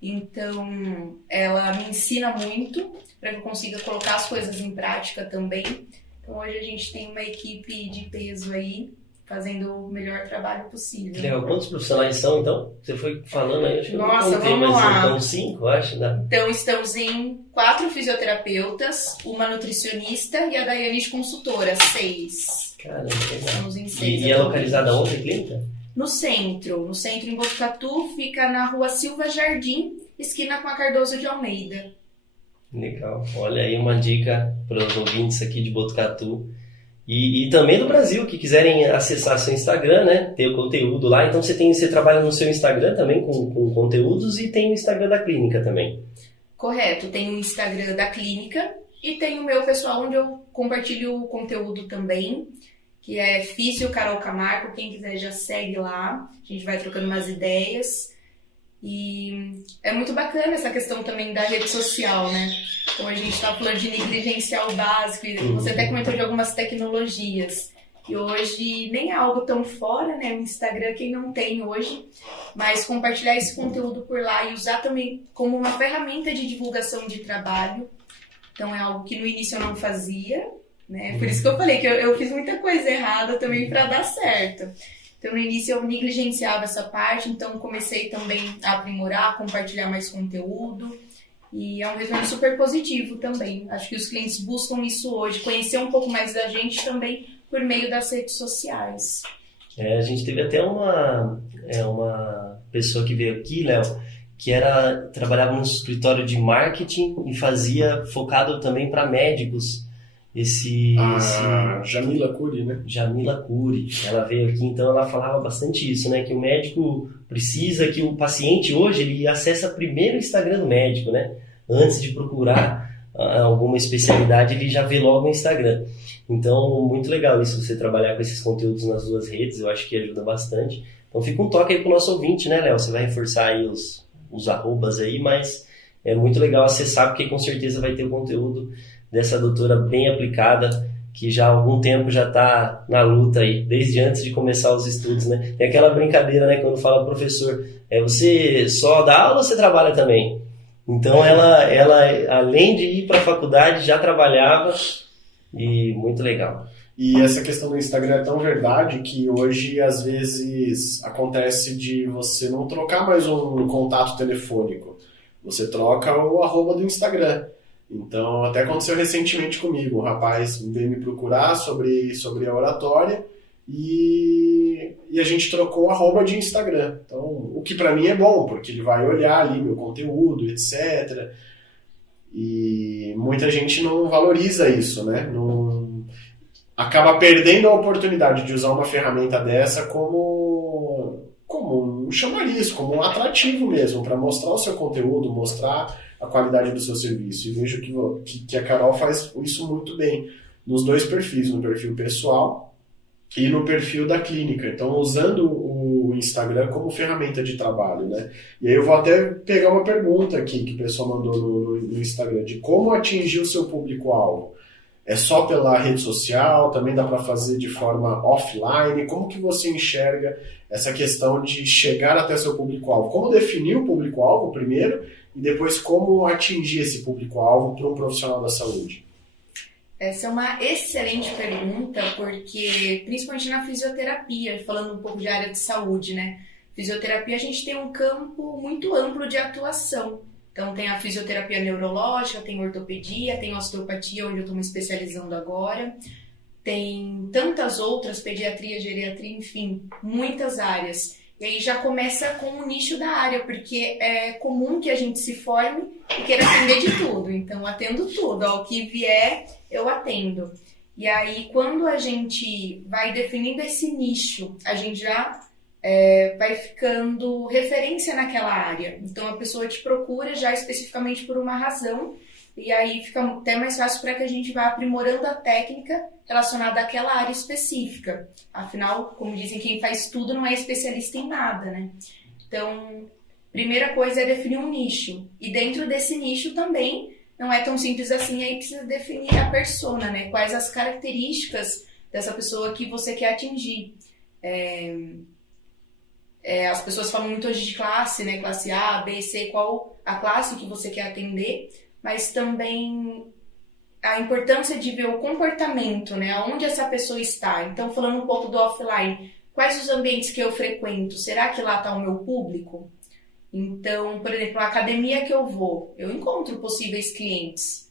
Então, ela me ensina muito para que eu consiga colocar as coisas em prática também. Então, hoje a gente tem uma equipe de peso aí, fazendo o melhor trabalho possível. Legal. Quantos profissionais são, então? Você foi falando aí, acho que nossa, eu não contei, vamos mas lá. Então 5, acho, né? Então, estamos em 4 fisioterapeutas, uma nutricionista e a Daiane de consultora, 6. Caramba, legal. Estamos em 6. E é localizada onde a clínica? No centro em Botucatu, fica na rua Silva Jardim, esquina com a Cardoso de Almeida. Legal. Olha aí uma dica para os ouvintes aqui de Botucatu. E também do Brasil, que quiserem acessar seu Instagram, né? Ter o conteúdo lá. Então você trabalha no seu Instagram também com conteúdos e tem o Instagram da clínica também. Correto, tem o Instagram da clínica e tem o meu pessoal onde eu compartilho o conteúdo também, que é Físio Carol Camargo. Quem quiser já segue lá, a gente vai trocando umas ideias. E é muito bacana essa questão também da rede social, né? Então a gente está falando de negligenciar o básico, e você até comentou de algumas tecnologias. E hoje nem é algo tão fora, né? O Instagram quem não tem hoje, mas compartilhar esse conteúdo por lá e usar também como uma ferramenta de divulgação de trabalho. Então é algo que no início eu não fazia, né? Por isso que eu falei que eu fiz muita coisa errada também para dar certo. Então, no início eu negligenciava essa parte, então comecei também a aprimorar, a compartilhar mais conteúdo. E é um retorno super positivo também. Acho que os clientes buscam isso hoje, conhecer um pouco mais da gente também por meio das redes sociais. A gente teve até uma pessoa que veio aqui, Léo, que trabalhava num escritório de marketing e fazia focado também para médicos. Jamila Curi, né? Jamila Curi, ela veio aqui, então ela falava bastante isso, né? Que o médico precisa que o paciente hoje ele acessa primeiro o Instagram do médico, né? Antes de procurar alguma especialidade, ele já vê logo o Instagram. Então, muito legal isso, você trabalhar com esses conteúdos nas duas redes, eu acho que ajuda bastante. Então fica um toque aí pro nosso ouvinte, né, Léo? Você vai reforçar aí os arrobas aí, mas é muito legal acessar, porque com certeza vai ter o conteúdo dessa doutora bem aplicada, que já há algum tempo já está na luta aí, desde antes de começar os estudos, né? Tem aquela brincadeira, né, quando fala professor, você só dá aula ou você trabalha também? Então ela além de ir para a faculdade, já trabalhava, e muito legal. E essa questão do Instagram é tão verdade que hoje, às vezes, acontece de você não trocar mais um contato telefônico. Você troca o arroba do Instagram. Então, até aconteceu recentemente comigo, um rapaz veio me procurar sobre a oratória e a gente trocou arroba de Instagram. Então, o que para mim é bom, porque ele vai olhar ali meu conteúdo, etc. E muita gente não valoriza isso, né? Não, acaba perdendo a oportunidade de usar uma ferramenta dessa como um chamariz, como um atrativo mesmo, para mostrar o seu conteúdo, mostrar a qualidade do seu serviço. E vejo que a Carol faz isso muito bem nos dois perfis, no perfil pessoal e no perfil da clínica. Então, usando o Instagram como ferramenta de trabalho, né? E aí eu vou até pegar uma pergunta aqui que o pessoal mandou no Instagram, de como atingir o seu público-alvo. É só pela rede social? Também dá para fazer de forma offline? Como que você enxerga essa questão de chegar até seu público-alvo? Como definir o público-alvo primeiro e depois como atingir esse público-alvo para um profissional da saúde? Essa é uma excelente pergunta, porque principalmente na fisioterapia, falando um pouco de área de saúde, né? Fisioterapia, a gente tem um campo muito amplo de atuação. Então, tem a fisioterapia neurológica, tem ortopedia, tem osteopatia, onde eu estou me especializando agora. Tem tantas outras, pediatria, geriatria, enfim, muitas áreas. E aí já começa com o nicho da área, porque é comum que a gente se forme e queira atender de tudo. Então, atendo tudo. Ao que vier, eu atendo. E aí, quando a gente vai definindo esse nicho, a gente já vai ficando referência naquela área. Então, a pessoa te procura já especificamente por uma razão, e aí fica até mais fácil para que a gente vá aprimorando a técnica relacionada àquela área específica. Afinal, como dizem, quem faz tudo não é especialista em nada, né? Então, primeira coisa é definir um nicho. E dentro desse nicho também, não é tão simples assim, aí precisa definir a persona, né? Quais as características dessa pessoa que você quer atingir. As pessoas falam muito hoje de classe, né? Classe A, B, C, qual a classe que você quer atender, mas também a importância de ver o comportamento, né? Onde essa pessoa está. Então, falando um pouco do offline, quais os ambientes que eu frequento? Será que lá está o meu público? Então, por exemplo, a academia que eu vou, eu encontro possíveis clientes,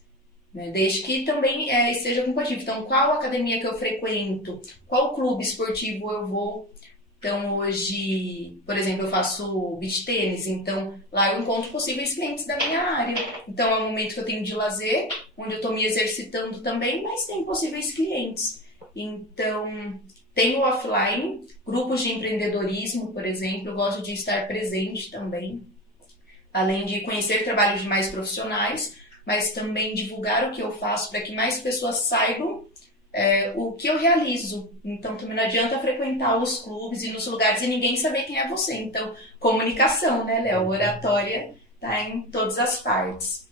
né? Desde que também esteja compatível. Então, qual academia que eu frequento? Qual clube esportivo eu vou? Então, hoje, por exemplo, eu faço beach tênis, então lá eu encontro possíveis clientes da minha área. Então, é um momento que eu tenho de lazer, onde eu estou me exercitando também, mas tem possíveis clientes. Então, tem o offline, grupos de empreendedorismo, por exemplo, eu gosto de estar presente também, além de conhecer trabalhos de mais profissionais, mas também divulgar o que eu faço para que mais pessoas saibam o que eu realizo. Então, também não adianta frequentar os clubes e nos lugares e ninguém saber quem é você. Então, comunicação, né, Léo? Oratória tá em todas as partes.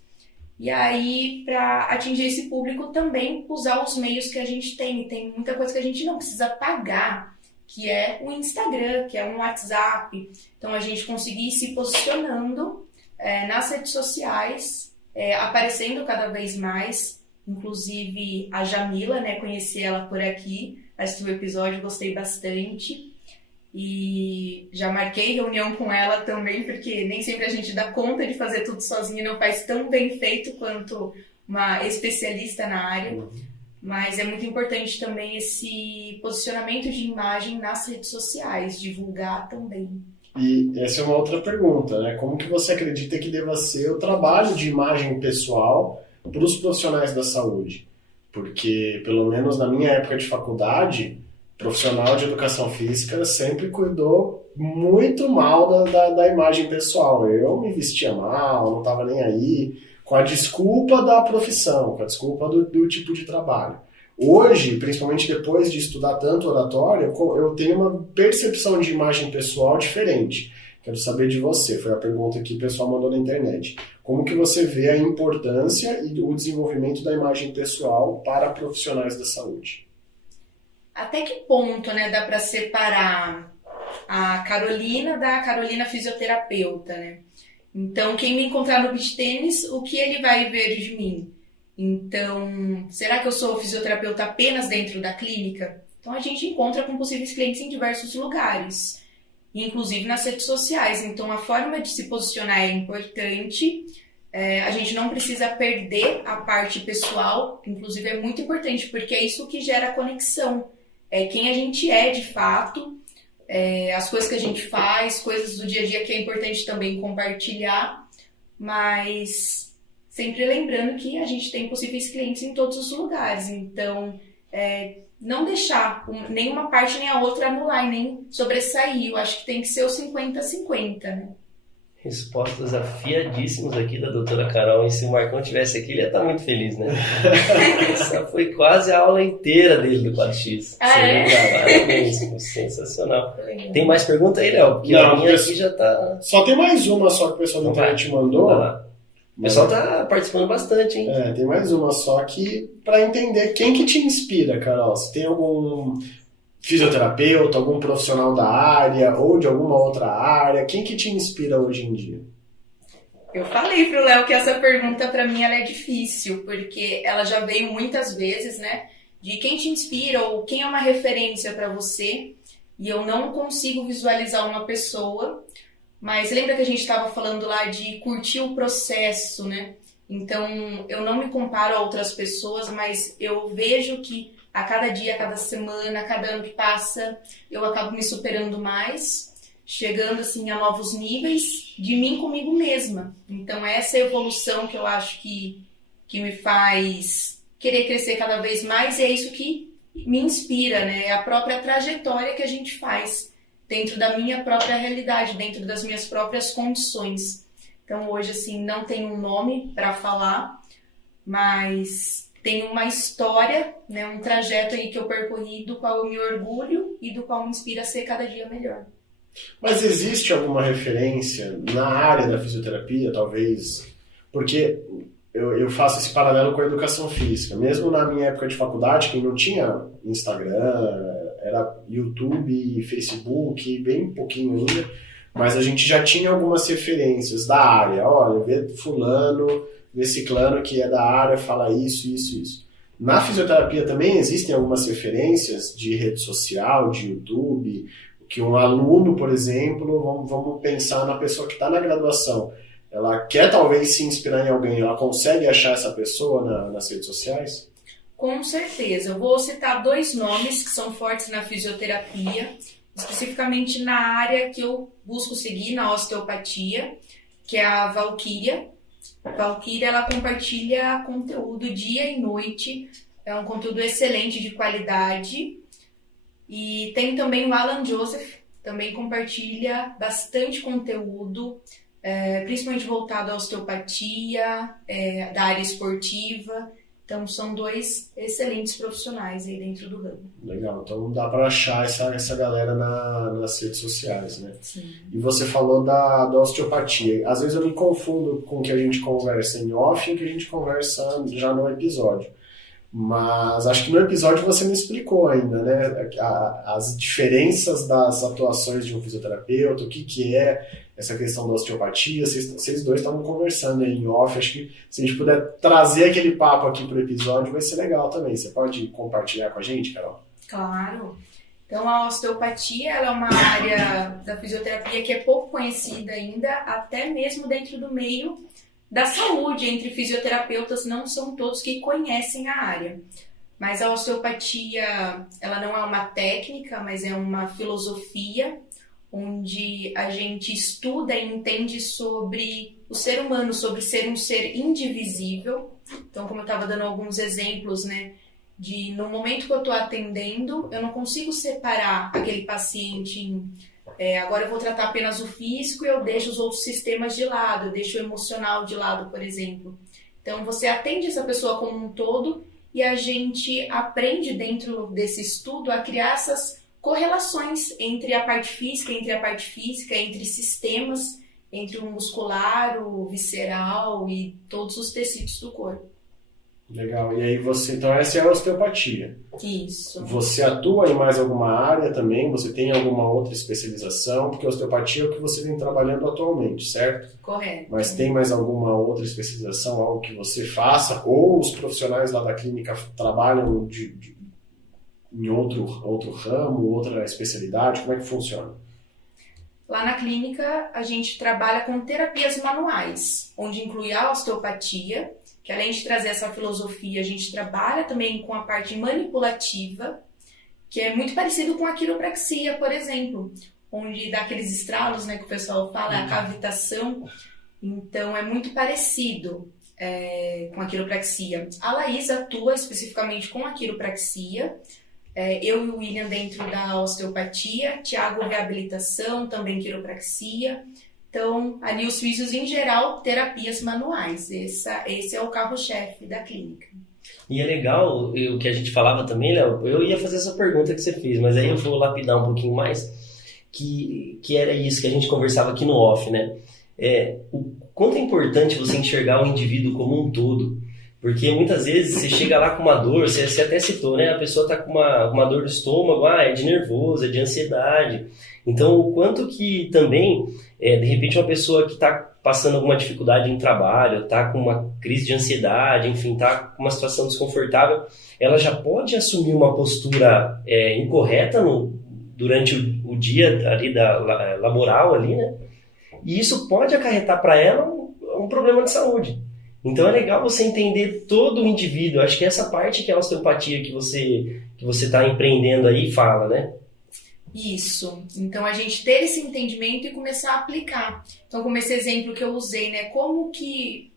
E aí, para atingir esse público, também usar os meios que a gente tem. E tem muita coisa que a gente não precisa pagar, que é o Instagram, que é um WhatsApp. Então, a gente conseguir ir se posicionando nas redes sociais, aparecendo cada vez mais. Inclusive a Jamila, né? Conheci ela por aqui, assisti o episódio, gostei bastante. E já marquei reunião com ela também, porque nem sempre a gente dá conta de fazer tudo sozinho, não faz tão bem feito quanto uma especialista na área. Mas é muito importante também esse posicionamento de imagem nas redes sociais, divulgar também. E essa é uma outra pergunta, né? Como que você acredita que deva ser o trabalho de imagem pessoal para os profissionais da saúde? Porque, pelo menos na minha época de faculdade, profissional de educação física sempre cuidou muito mal da imagem pessoal. Eu me vestia mal, não estava nem aí, com a desculpa da profissão, com a desculpa do tipo de trabalho. Hoje, principalmente depois de estudar tanto oratória, eu tenho uma percepção de imagem pessoal diferente. Quero saber de você, foi a pergunta que o pessoal mandou na internet. Como que você vê a importância e o desenvolvimento da imagem pessoal para profissionais da saúde? Até que ponto, né, dá para separar a Carolina da Carolina fisioterapeuta, né? Então, quem me encontrar no beach tênis, o que ele vai ver de mim? Então, será que eu sou fisioterapeuta apenas dentro da clínica? Então, a gente encontra com possíveis clientes em diversos lugares, inclusive nas redes sociais. Então, a forma de se posicionar é importante. A gente não precisa perder a parte pessoal, inclusive é muito importante, porque é isso que gera conexão. É quem a gente é de fato, as coisas que a gente faz, coisas do dia a dia que é importante também compartilhar, mas sempre lembrando que a gente tem possíveis clientes em todos os lugares, então não deixar nenhuma parte nem a outra anular, nem sobressair. Eu acho que tem que ser o 50-50, né? Respostas afiadíssimas aqui da doutora Carol. E se o Marcão tivesse aqui, ele ia estar muito feliz, né? Essa foi quase a aula inteira dele do 4X. Parabéns, sensacional. Tem mais pergunta aí, Léo? Porque a minha aqui já tá... Só tem mais uma só que o pessoal da internet mandou. O pessoal tá participando bastante, hein? Tem mais uma só que para entender quem que te inspira, Carol. Se tem algum fisioterapeuta, algum profissional da área ou de alguma outra área, quem que te inspira hoje em dia? Eu falei pro Léo que essa pergunta para mim ela é difícil, porque ela já veio muitas vezes, né? De quem te inspira ou quem é uma referência para você, e eu não consigo visualizar uma pessoa. Mas lembra que a gente estava falando lá de curtir o processo, né? Então, eu não me comparo a outras pessoas, mas eu vejo que a cada dia, a cada semana, a cada ano que passa, eu acabo me superando mais, chegando assim a novos níveis de mim comigo mesma. Então, essa evolução que eu acho que me faz querer crescer cada vez mais, é isso que me inspira, né? É a própria trajetória que a gente faz dentro da minha própria realidade, dentro das minhas próprias condições. Então, hoje, assim, não tenho um nome para falar, mas tenho uma história, né, um trajeto aí que eu percorri do qual eu me orgulho e do qual me inspira a ser cada dia melhor. Mas existe alguma referência na área da fisioterapia, talvez? Porque eu faço esse paralelo com a educação física. Mesmo na minha época de faculdade, que não tinha Instagram, era YouTube, Facebook, bem pouquinho ainda, mas a gente já tinha algumas referências da área. Olha, vê fulano, vê ciclano que é da área, fala isso, isso, isso. Na fisioterapia também existem algumas referências de rede social, de YouTube, que um aluno, por exemplo, vamos pensar na pessoa que está na graduação, ela quer talvez se inspirar em alguém, ela consegue achar essa pessoa nas redes sociais? Com certeza. Eu vou citar 2 nomes que são fortes na fisioterapia, especificamente na área que eu busco seguir, na osteopatia, que é a Valquíria. A Valquíria, ela compartilha conteúdo dia e noite, é um conteúdo excelente, de qualidade. E tem também o Alan Joseph, também compartilha bastante conteúdo, principalmente voltado à osteopatia, da área esportiva. Então, são 2 excelentes profissionais aí dentro do ramo. Legal, então dá para achar essa galera nas redes sociais, né? Sim. E você falou da osteopatia. Às vezes eu me confundo com o que a gente conversa em off e o que a gente conversa já no episódio. Mas acho que no episódio você me explicou ainda, né? As diferenças das atuações de um fisioterapeuta, o que é essa questão da osteopatia. Vocês dois estavam conversando aí em off. Acho que se a gente puder trazer aquele papo aqui para o episódio, vai ser legal também. Você pode compartilhar com a gente, Carol? Claro. Então, a osteopatia ela é uma área da fisioterapia que é pouco conhecida ainda, até mesmo dentro do meio da saúde. Entre fisioterapeutas, não são todos que conhecem a área. Mas a osteopatia, ela não é uma técnica, mas é uma filosofia, onde a gente estuda e entende sobre o ser humano, sobre ser um ser indivisível. Então, como eu estava dando alguns exemplos, né, no momento que eu estou atendendo, eu não consigo separar aquele paciente em agora eu vou tratar apenas o físico e eu deixo os outros sistemas de lado, eu deixo o emocional de lado, por exemplo. Então, você atende essa pessoa como um todo e a gente aprende dentro desse estudo a criar essas correlações entre a parte física, entre sistemas, entre o muscular, o visceral e todos os tecidos do corpo. Legal. E aí então essa é a osteopatia. Isso. Você atua em mais alguma área também? Você tem alguma outra especialização? Porque a osteopatia é o que você vem trabalhando atualmente, certo? Correto. Mas tem mais alguma outra especialização, algo que você faça? Ou os profissionais lá da clínica trabalham em outro ramo, outra especialidade? Como é que funciona? Lá na clínica, a gente trabalha com terapias manuais, onde inclui a osteopatia, que além de trazer essa filosofia, a gente trabalha também com a parte manipulativa, que é muito parecido com a quiropraxia, por exemplo, onde dá aqueles estralos, né, que o pessoal fala, a cavitação. Então, é muito parecido com a quiropraxia. A Laís atua especificamente com a quiropraxia, eu e o William dentro da osteopatia, Thiago reabilitação, também quiropraxia. Então, ali os físios em geral, terapias manuais. Esse é o carro-chefe da clínica. E é legal o que a gente falava também, Léo, eu ia fazer essa pergunta que você fez, mas aí eu vou lapidar um pouquinho mais, que era isso que a gente conversava aqui no off, né? O quanto é importante você enxergar o indivíduo como um todo, porque muitas vezes você chega lá com uma dor, você até citou, né? A pessoa está com uma dor do estômago, é de nervoso, é de ansiedade. Então, o quanto que também, de repente, uma pessoa que está passando alguma dificuldade no trabalho, está com uma crise de ansiedade, enfim, está com uma situação desconfortável, ela já pode assumir uma postura incorreta durante o dia ali laboral, ali, né? E isso pode acarretar para ela um problema de saúde. Então é legal você entender todo o indivíduo. Acho que essa parte que é a osteopatia que você está empreendendo aí fala, né? Isso. Então a gente ter esse entendimento e começar a aplicar. Então, como esse exemplo que eu usei, né? Como que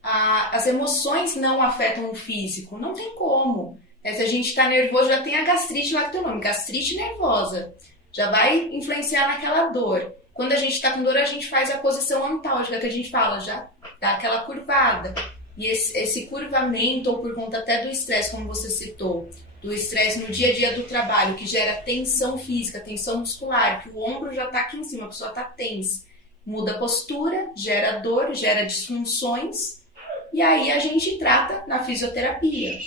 as emoções não afetam o físico? Não tem como. Se a gente está nervoso, já tem a gastrite lá que tem o nome, gastrite nervosa. Já vai influenciar naquela dor. Quando a gente está com dor, a gente faz a posição antálgica, que a gente fala, já dá aquela curvada. E esse curvamento, ou por conta até do estresse, como você citou, do estresse no dia a dia do trabalho, que gera tensão física, tensão muscular, que o ombro já está aqui em cima, a pessoa está tensa. Muda a postura, gera dor, gera disfunções, e aí a gente trata na fisioterapia.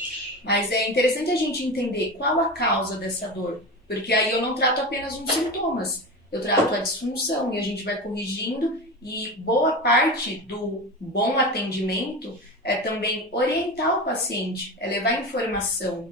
Mas é interessante a gente entender qual a causa dessa dor, porque aí eu não trato apenas uns sintomas, eu trato a disfunção e a gente vai corrigindo, e boa parte do bom atendimento é também orientar o paciente, é levar informação.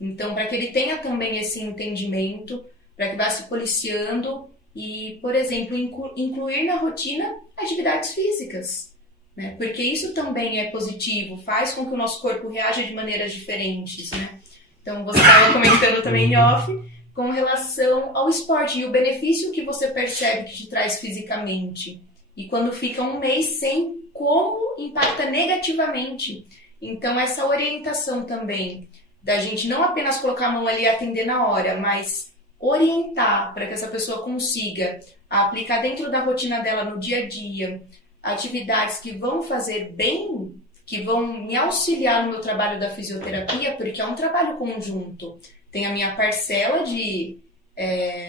Então, para que ele tenha também esse entendimento, para que vá se policiando e, por exemplo, incluir na rotina atividades físicas, né? Porque isso também é positivo, faz com que o nosso corpo reaja de maneiras diferentes, né? Então, você estava comentando também em off, com relação ao esporte e o benefício que você percebe que te traz fisicamente. E quando fica um mês sem, como impacta negativamente. Então, essa orientação também, da gente não apenas colocar a mão ali e atender na hora, mas orientar para que essa pessoa consiga aplicar dentro da rotina dela no dia a dia atividades que vão fazer bem, que vão me auxiliar no meu trabalho da fisioterapia, porque é um trabalho conjunto. Tem a minha parcela de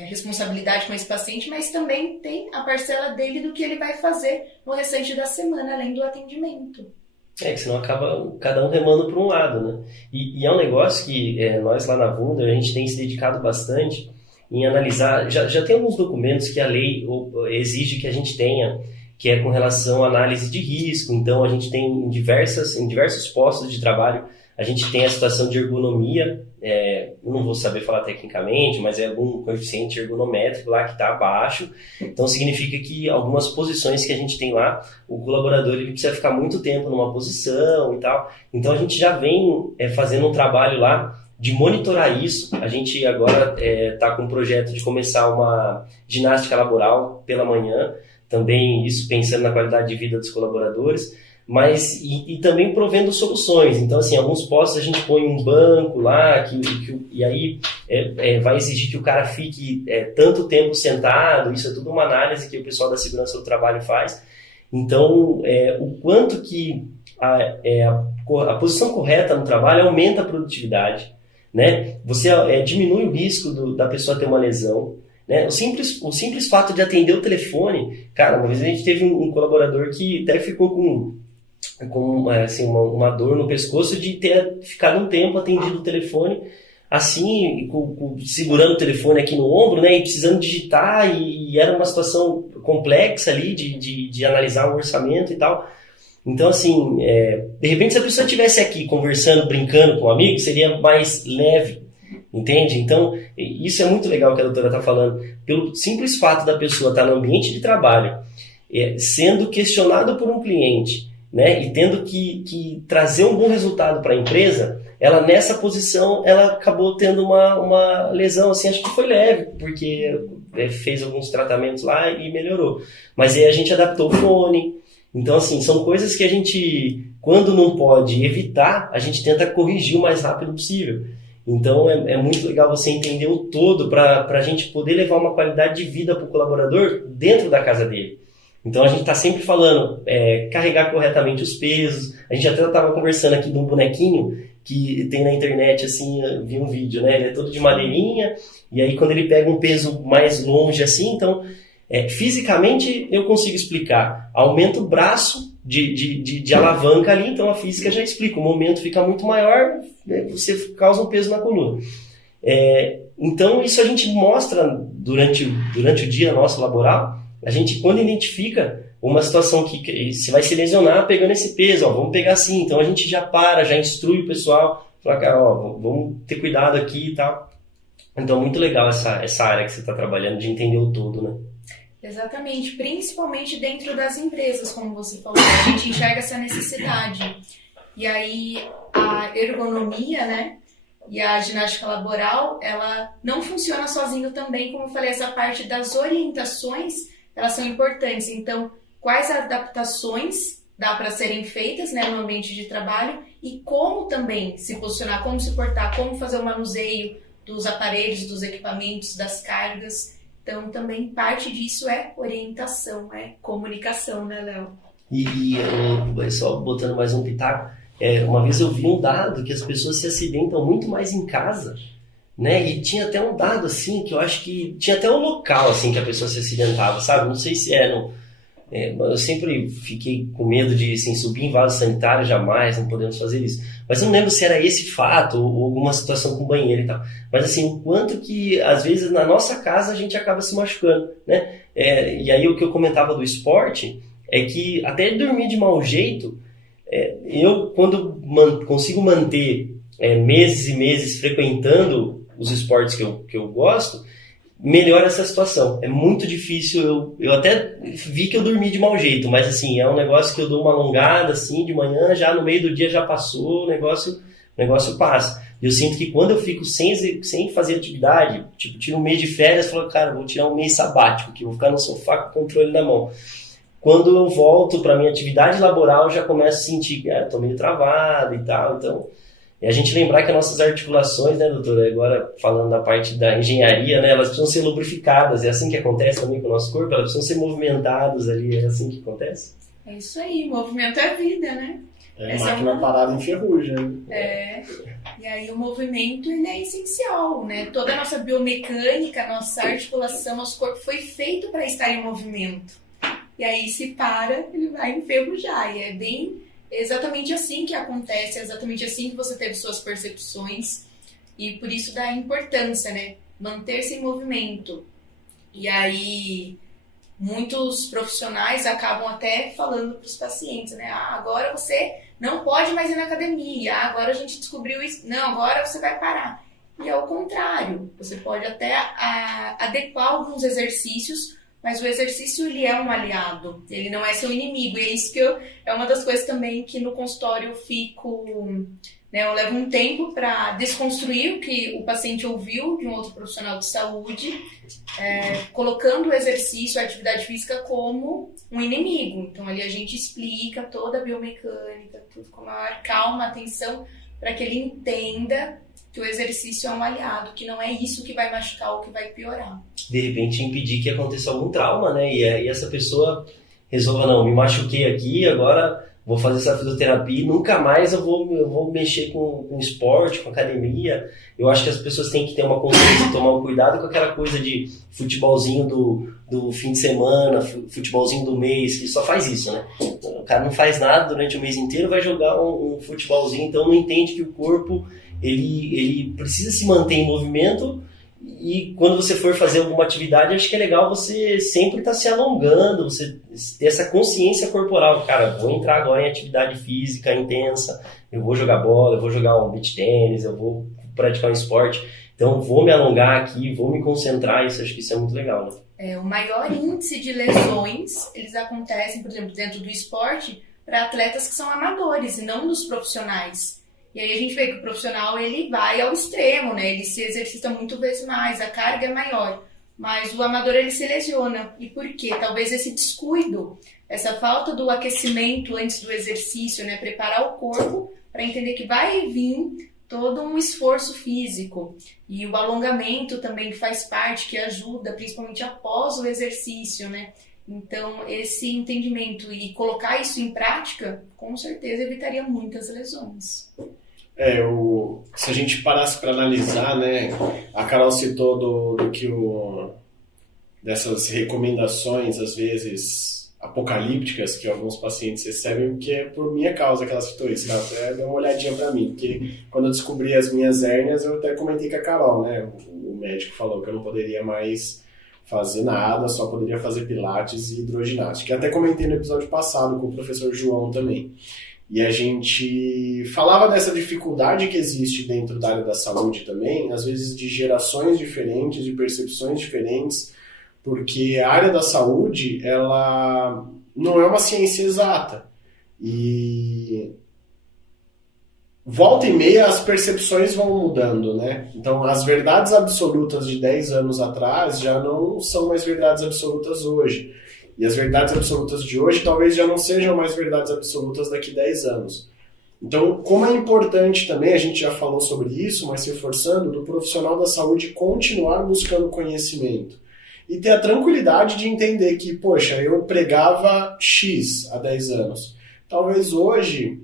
responsabilidade com esse paciente, mas também tem a parcela dele do que ele vai fazer no restante da semana, além do atendimento. Que senão acaba cada um remando para um lado, né? E é um negócio que nós lá na Wunder, a gente tem se dedicado bastante em analisar. Já tem alguns documentos que a lei exige que a gente tenha, que é com relação à análise de risco. Então, a gente tem em diversos postos de trabalho, a gente tem a situação de ergonomia, eu não vou saber falar tecnicamente, mas é algum coeficiente ergonométrico lá que está abaixo. Então, significa que algumas posições que a gente tem lá, o colaborador ele precisa ficar muito tempo numa posição e tal. Então, a gente já vem fazendo um trabalho lá de monitorar isso. A gente agora está com um projeto de começar uma ginástica laboral pela manhã, também isso pensando na qualidade de vida dos colaboradores, mas e também provendo soluções. Então, assim, alguns postos a gente põe um banco lá, e aí vai exigir que o cara fique tanto tempo sentado. Isso é tudo uma análise que o pessoal da segurança do trabalho faz. Então, o quanto que a posição correta no trabalho aumenta a produtividade, né? Você diminui o risco da pessoa ter uma lesão, né? O simples fato de atender o telefone. Cara, uma vez a gente teve um colaborador que até ficou com assim, uma dor no pescoço de ter ficado um tempo atendido o telefone, assim, segurando o telefone aqui no ombro, né, e precisando digitar, e era uma situação complexa ali de analisar um orçamento e tal. Então, assim, de repente, se a pessoa estivesse aqui conversando, brincando com um amigo, seria mais leve. entende? Então, isso é muito legal que a doutora está falando. Pelo simples fato da pessoa estar no ambiente de trabalho, sendo questionado por um cliente, né, e tendo que trazer um bom resultado para a empresa, ela nessa posição, ela acabou tendo uma lesão, assim, acho que foi leve, porque fez alguns tratamentos lá e melhorou. Mas aí a gente adaptou o fone. Então, assim, são coisas que a gente, quando não pode evitar, a gente tenta corrigir o mais rápido possível. Então, é muito legal você entender o todo para a gente poder levar uma qualidade de vida para o colaborador dentro da casa dele. Então, a gente está sempre falando, carregar corretamente os pesos. A gente até estava conversando aqui de um bonequinho que tem na internet, assim, eu vi um vídeo, né? Ele é todo de madeirinha, e aí quando ele pega um peso mais longe, assim, então, fisicamente eu consigo explicar. Aumenta o braço de alavanca ali, então a física já explica. O momento fica muito maior, você causa um peso na coluna. Então, isso a gente mostra durante o dia nosso laboral. A gente, quando identifica uma situação que você vai se lesionar pegando esse peso, vamos pegar assim, então a gente já já instrui o pessoal, fala, cara, vamos ter cuidado aqui e tal. Então, muito legal essa área que você está trabalhando, de entender o todo, né? Exatamente, principalmente dentro das empresas, como você falou, a gente enxerga essa necessidade. E aí, a ergonomia, né, e a ginástica laboral, ela não funciona sozinho também, como eu falei, essa parte das orientações, elas são importantes. Então, quais adaptações dá para serem feitas, né, no ambiente de trabalho e como também se posicionar, como se portar, como fazer o manuseio dos aparelhos, dos equipamentos, das cargas. Então, também parte disso é orientação, é comunicação, né, Léo? E só botando mais um pitaco, uma vez eu vi um dado que as pessoas se acidentam muito mais em casa, né? E tinha até um dado, assim, que eu acho que tinha até um local, assim, que a pessoa se acidentava, sabe? Não sei se eu sempre fiquei com medo de, assim, subir em vaso sanitário, jamais, não podemos fazer isso. Mas eu não lembro se era esse fato ou alguma situação com banheiro e tal. Mas, assim, o quanto que, às vezes, na nossa casa a gente acaba se machucando, né? E aí o que eu comentava do esporte é que até dormir de mau jeito, eu, quando consigo manter meses e meses frequentando os esportes que eu gosto, melhora essa situação. É muito difícil, eu até vi que eu dormi de mau jeito, mas assim, é um negócio que eu dou uma alongada assim, de manhã, já no meio do dia já passou, o negócio passa. E eu sinto que quando eu fico sem fazer atividade, tipo, tiro um mês de férias, falo, cara, vou tirar um mês sabático, que vou ficar no sofá com o controle na mão. Quando eu volto para minha atividade laboral, eu já começo a sentir que tô meio travado e tal, então... E a gente lembrar que as nossas articulações, né, doutora, agora falando da parte da engenharia, né, elas precisam ser lubrificadas, é assim que acontece também com o nosso corpo, elas precisam ser movimentadas ali, é assim que acontece? É isso aí, movimento é vida, né? Máquina parada em ferrugem. E aí o movimento, ele é essencial, né? Toda a nossa biomecânica, nossa articulação, nosso corpo foi feito para estar em movimento. E aí se para, ele vai enferrujar, e é bem... exatamente assim que acontece, é exatamente assim que você teve suas percepções e por isso da importância, né? Manter-se em movimento. E aí muitos profissionais acabam até falando para os pacientes, né? Agora você não pode mais ir na academia, agora a gente descobriu isso, não, agora você vai parar. E é o contrário, você pode até adequar alguns exercícios, mas o exercício, ele é um aliado, ele não é seu inimigo. E é isso que é uma das coisas também que no consultório eu fico, né, eu levo um tempo para desconstruir o que o paciente ouviu de um outro profissional de saúde, colocando o exercício, a atividade física como um inimigo. Então ali a gente explica toda a biomecânica, tudo com a maior calma, atenção, para que ele entenda que o exercício é um aliado, que não é isso que vai machucar ou que vai piorar. De repente impedir que aconteça algum trauma, né? E essa pessoa resolva, não, me machuquei aqui, agora vou fazer essa fisioterapia e nunca mais eu vou mexer com esporte, com academia. Eu acho que as pessoas têm que ter uma consciência, tomar um cuidado com aquela coisa de futebolzinho do fim de semana, futebolzinho do mês, que só faz isso, né? O cara não faz nada durante o mês inteiro, vai jogar um futebolzinho, então não entende que o corpo ele precisa se manter em movimento. E quando você for fazer alguma atividade, acho que é legal você sempre estar se alongando, você ter essa consciência corporal. Cara, vou entrar agora em atividade física intensa, eu vou jogar bola, eu vou jogar um beach tênis, eu vou praticar um esporte. Então, vou me alongar aqui, vou me concentrar, acho que isso é muito legal, né? O maior índice de lesões, eles acontecem, por exemplo, dentro do esporte, para atletas que são amadores e não dos profissionais. E aí a gente vê que o profissional, ele vai ao extremo, né? Ele se exercita muito vezes mais, a carga é maior. Mas o amador, ele se lesiona. E por quê? Talvez esse descuido, essa falta do aquecimento antes do exercício, né? Preparar o corpo para entender que vai vir todo um esforço físico. E o alongamento também faz parte, que ajuda, principalmente após o exercício, né? Então, esse entendimento e colocar isso em prática, com certeza evitaria muitas lesões. Se a gente parasse para analisar, né? A Carol citou dessas recomendações, às vezes apocalípticas, que alguns pacientes recebem, porque é por minha causa que ela citou isso. Ela até deu uma olhadinha para mim, porque quando eu descobri as minhas hérnias, eu até comentei com a Carol, né? O médico falou que eu não poderia mais fazer nada, só poderia fazer pilates e hidroginástica. Até comentei no episódio passado com o professor João também. E a gente falava dessa dificuldade que existe dentro da área da saúde também, às vezes de gerações diferentes, de percepções diferentes, porque a área da saúde, ela não é uma ciência exata. E volta e meia as percepções vão mudando, né? Então as verdades absolutas de 10 anos atrás já não são mais verdades absolutas hoje. E as verdades absolutas de hoje talvez já não sejam mais verdades absolutas daqui a 10 anos. Então, como é importante também, a gente já falou sobre isso, mas se reforçando, do profissional da saúde continuar buscando conhecimento. E ter a tranquilidade de entender que, poxa, eu pregava X há 10 anos. Talvez hoje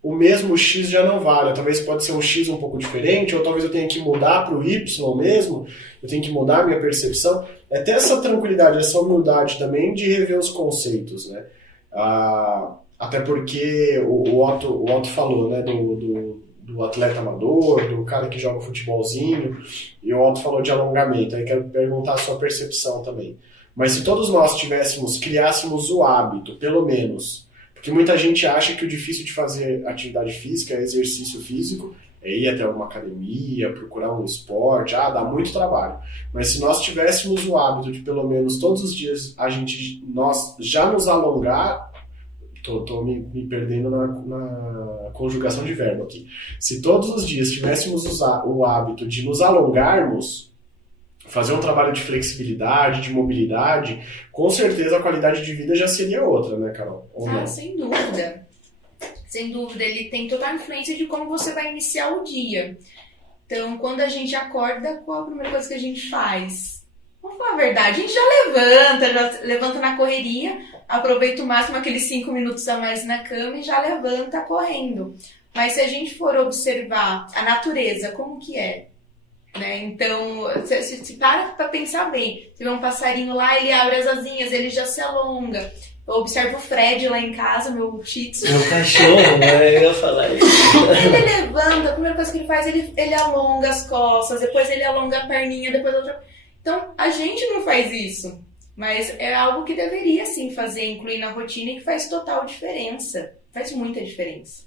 o mesmo X já não valha. Talvez pode ser um X um pouco diferente, ou talvez eu tenha que mudar para o Y mesmo, eu tenho que mudar a minha percepção. É ter essa tranquilidade, essa humildade também de rever os conceitos, né? Até porque o Otto falou, né, do atleta amador, do cara que joga futebolzinho, e o Otto falou de alongamento. Aí quero perguntar a sua percepção também. Mas se todos nós criássemos o hábito, pelo menos, porque muita gente acha que o difícil de fazer atividade física é exercício físico, é ir até uma academia, procurar um esporte, dá muito trabalho. Mas se nós tivéssemos o hábito de pelo menos todos os dias nós já nos alongar, tô me perdendo na conjugação de verbo aqui. Se todos os dias tivéssemos o hábito de nos alongarmos, fazer um trabalho de flexibilidade, de mobilidade, com certeza a qualidade de vida já seria outra, né, Carol? Ou não? Sem dúvida. Sem dúvida, ele tem total influência de como você vai iniciar o dia. Então, quando a gente acorda, qual a primeira coisa que a gente faz? Vamos falar a verdade, a gente já levanta na correria, aproveita o máximo aqueles 5 minutos a mais na cama e já levanta correndo. Mas se a gente for observar a natureza, como que é? Né? Então, se para pensar bem, você vê um passarinho lá, ele abre as asinhas, ele já se alonga. Eu observo o Fred lá em casa, meu shih tzu. Meu cachorro, né? Eu ia falar isso. Ele levanta, a primeira coisa que ele faz, ele alonga as costas, depois ele alonga a perninha, depois a outra. Então, a gente não faz isso. Mas é algo que deveria, sim, incluir na rotina e que faz total diferença. Faz muita diferença.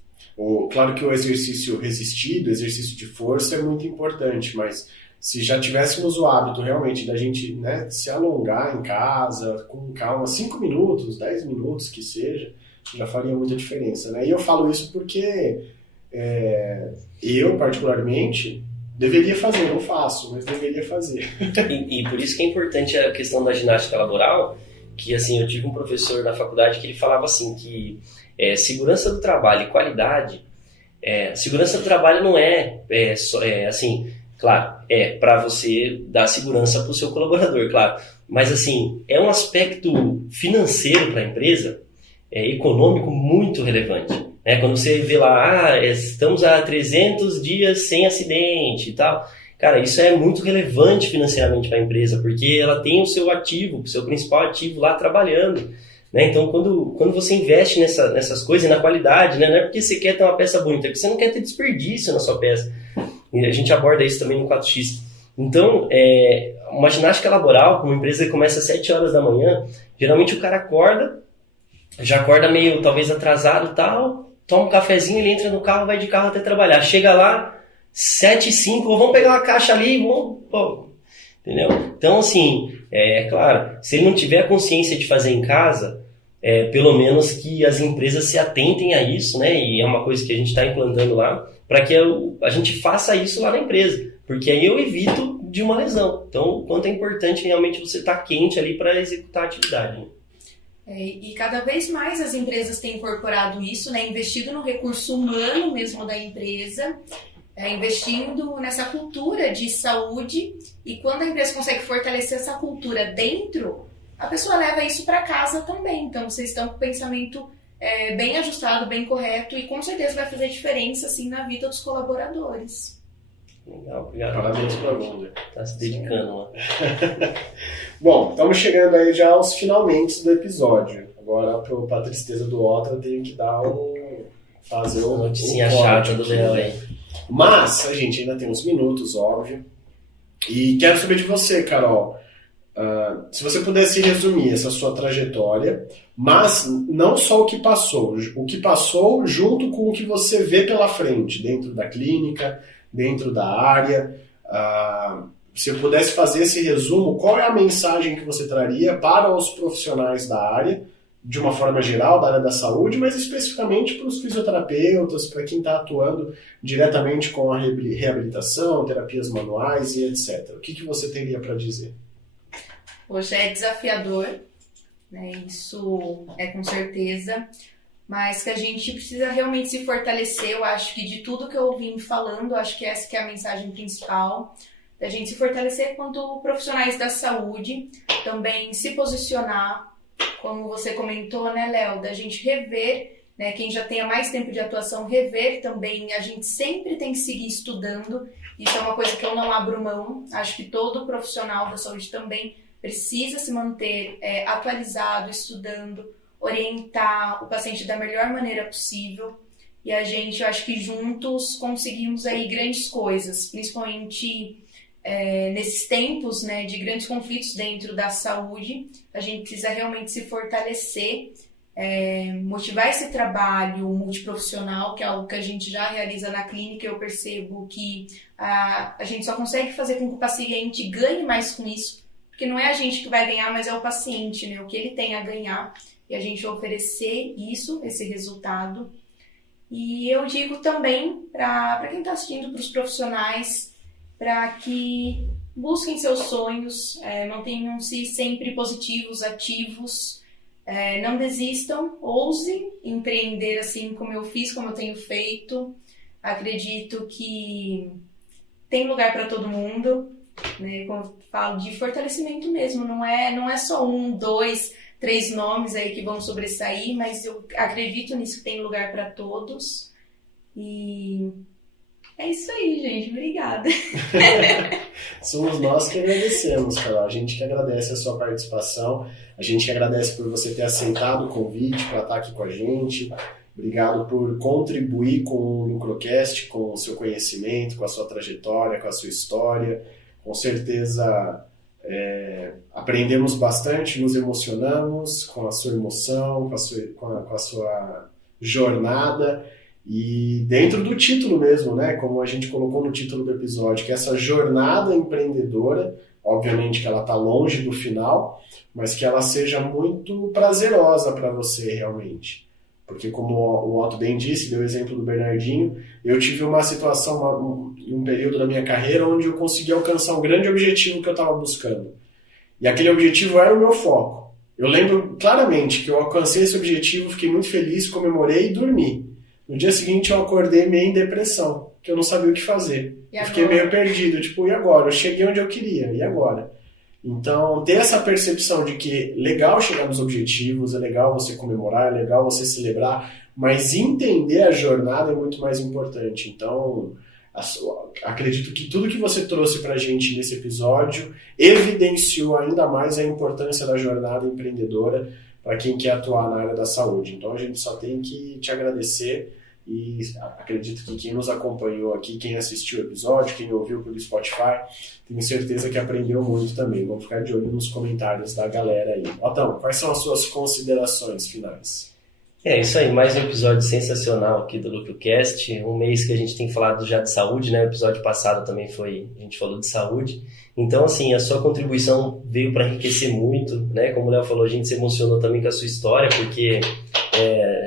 Claro que o exercício resistido, o exercício de força é muito importante, mas se já tivéssemos o hábito realmente da gente, né, se alongar em casa, com calma, 5 minutos, 10 minutos que seja, já faria muita diferença, né? E eu falo isso porque eu, particularmente, deveria fazer, não faço, mas deveria fazer. E por isso que é importante a questão da ginástica laboral, que assim, eu tive um professor na faculdade que ele falava assim, que segurança do trabalho e qualidade, segurança do trabalho não assim, claro, para você dar segurança para o seu colaborador, claro, mas assim, é um aspecto financeiro para a empresa, econômico muito relevante. Quando você vê lá, estamos há 300 dias sem acidente e tal, cara, isso é muito relevante financeiramente para a empresa, porque ela tem o seu ativo, o seu principal ativo lá trabalhando. Então, quando você investe nessas coisas, na qualidade, não é porque você quer ter uma peça bonita, é porque você não quer ter desperdício na sua peça. E a gente aborda isso também no 4X. Então, uma ginástica laboral, uma empresa que começa às 7 horas da manhã, geralmente o cara já acorda meio, talvez, atrasado e tal, toma um cafezinho, ele entra no carro, vai de carro até trabalhar. Chega lá, 7h05, vamos pegar uma caixa ali e vamos... Pô, entendeu? Então, assim, é claro, se ele não tiver a consciência de fazer em casa, pelo menos que as empresas se atentem a isso, né? E é uma coisa que a gente está implantando lá, para que a gente faça isso lá na empresa, porque aí eu evito de uma lesão. Então, o quanto é importante realmente você estar quente ali para executar a atividade. Né? E cada vez mais as empresas têm incorporado isso, né? Investido no recurso humano mesmo da empresa, investindo nessa cultura de saúde, e quando a empresa consegue fortalecer essa cultura dentro, a pessoa leva isso para casa também. Então, vocês estão com o pensamento bem ajustado, bem correto, e com certeza vai fazer diferença assim, na vida dos colaboradores. Legal, obrigado. Parabéns para a Wonder. Tá se dedicando, mano. Bom, estamos chegando aí já aos finalmente do episódio. Agora, para tristeza do Otto, eu tenho que fazer o noticinha chata do Léo aí. Mas a gente ainda tem uns minutos, óbvio. E quero saber de você, Carol. Se você pudesse resumir essa sua trajetória, mas não só o que passou junto com o que você vê pela frente, dentro da clínica, dentro da área. Se eu pudesse fazer esse resumo, qual é a mensagem que você traria para os profissionais da área, de uma forma geral, da área da saúde, mas especificamente para os fisioterapeutas, para quem está atuando diretamente com a reabilitação, terapias manuais e etc. O que você teria para dizer? Hoje é desafiador, né? Isso é com certeza, mas que a gente precisa realmente se fortalecer. Eu acho que de tudo que eu vim falando, acho que essa que é a mensagem principal, da gente se fortalecer quanto profissionais da saúde, também se posicionar, como você comentou, né, Léo, da gente rever, né, quem já tenha mais tempo de atuação, rever também, a gente sempre tem que seguir estudando, isso é uma coisa que eu não abro mão, acho que todo profissional da saúde também precisa se manter atualizado, estudando, orientar o paciente da melhor maneira possível, e a gente, eu acho que juntos conseguimos aí grandes coisas, principalmente nesses tempos, né, de grandes conflitos dentro da saúde. A gente precisa realmente se fortalecer, motivar esse trabalho multiprofissional, que é algo que a gente já realiza na clínica. Eu percebo que a gente só consegue fazer com que o paciente ganhe mais com isso, porque não é a gente que vai ganhar, mas é o paciente, né, o que ele tem a ganhar, e a gente oferecer isso, esse resultado. E eu digo também para quem está assistindo, para os profissionais, para que busquem seus sonhos, mantenham-se sempre positivos, ativos, não desistam, ousem empreender assim como eu fiz, como eu tenho feito. Acredito que tem lugar para todo mundo, né? Como eu falo, de fortalecimento mesmo, não é só 1, 2, 3 nomes aí que vão sobressair, mas eu acredito nisso, que tem lugar para todos. E é isso aí, gente. Obrigada. Somos nós que agradecemos, Carol. A gente que agradece a sua participação. A gente que agradece por você ter aceitado o convite para estar aqui com a gente. Obrigado por contribuir com o Lucrocast, com o seu conhecimento, com a sua trajetória, com a sua história. Com certeza aprendemos bastante, nos emocionamos com a sua emoção, com a sua jornada. E dentro do título mesmo, né, como a gente colocou no título do episódio, que essa jornada empreendedora, obviamente que ela está longe do final, mas que ela seja muito prazerosa para você realmente. Porque como o Otto bem disse, deu o exemplo do Bernardinho, eu tive uma situação, um período da minha carreira onde eu consegui alcançar um grande objetivo que eu estava buscando. E aquele objetivo era o meu foco. Eu lembro claramente que eu alcancei esse objetivo, fiquei muito feliz, comemorei e dormi. No dia seguinte eu acordei meio em depressão, que eu não sabia o que fazer. Eu fiquei meio perdido, tipo, e agora? Eu cheguei onde eu queria, e agora? Então, ter essa percepção de que legal chegar nos objetivos, é legal você comemorar, é legal você celebrar, mas entender a jornada é muito mais importante. Então, acredito que tudo que você trouxe pra gente nesse episódio evidenciou ainda mais a importância da jornada empreendedora para quem quer atuar na área da saúde. Então, a gente só tem que te agradecer. E acredito que quem nos acompanhou aqui, quem assistiu o episódio, quem ouviu pelo Spotify, tenho certeza que aprendeu muito também. Vamos ficar de olho nos comentários da galera aí. Otão, quais são as suas considerações finais? É isso aí, mais um episódio sensacional aqui do LucroCast, um mês que a gente tem falado já de saúde, né? O episódio passado também a gente falou de saúde. Então, assim, a sua contribuição veio para enriquecer muito, né? Como o Léo falou, a gente se emocionou também com a sua história, porque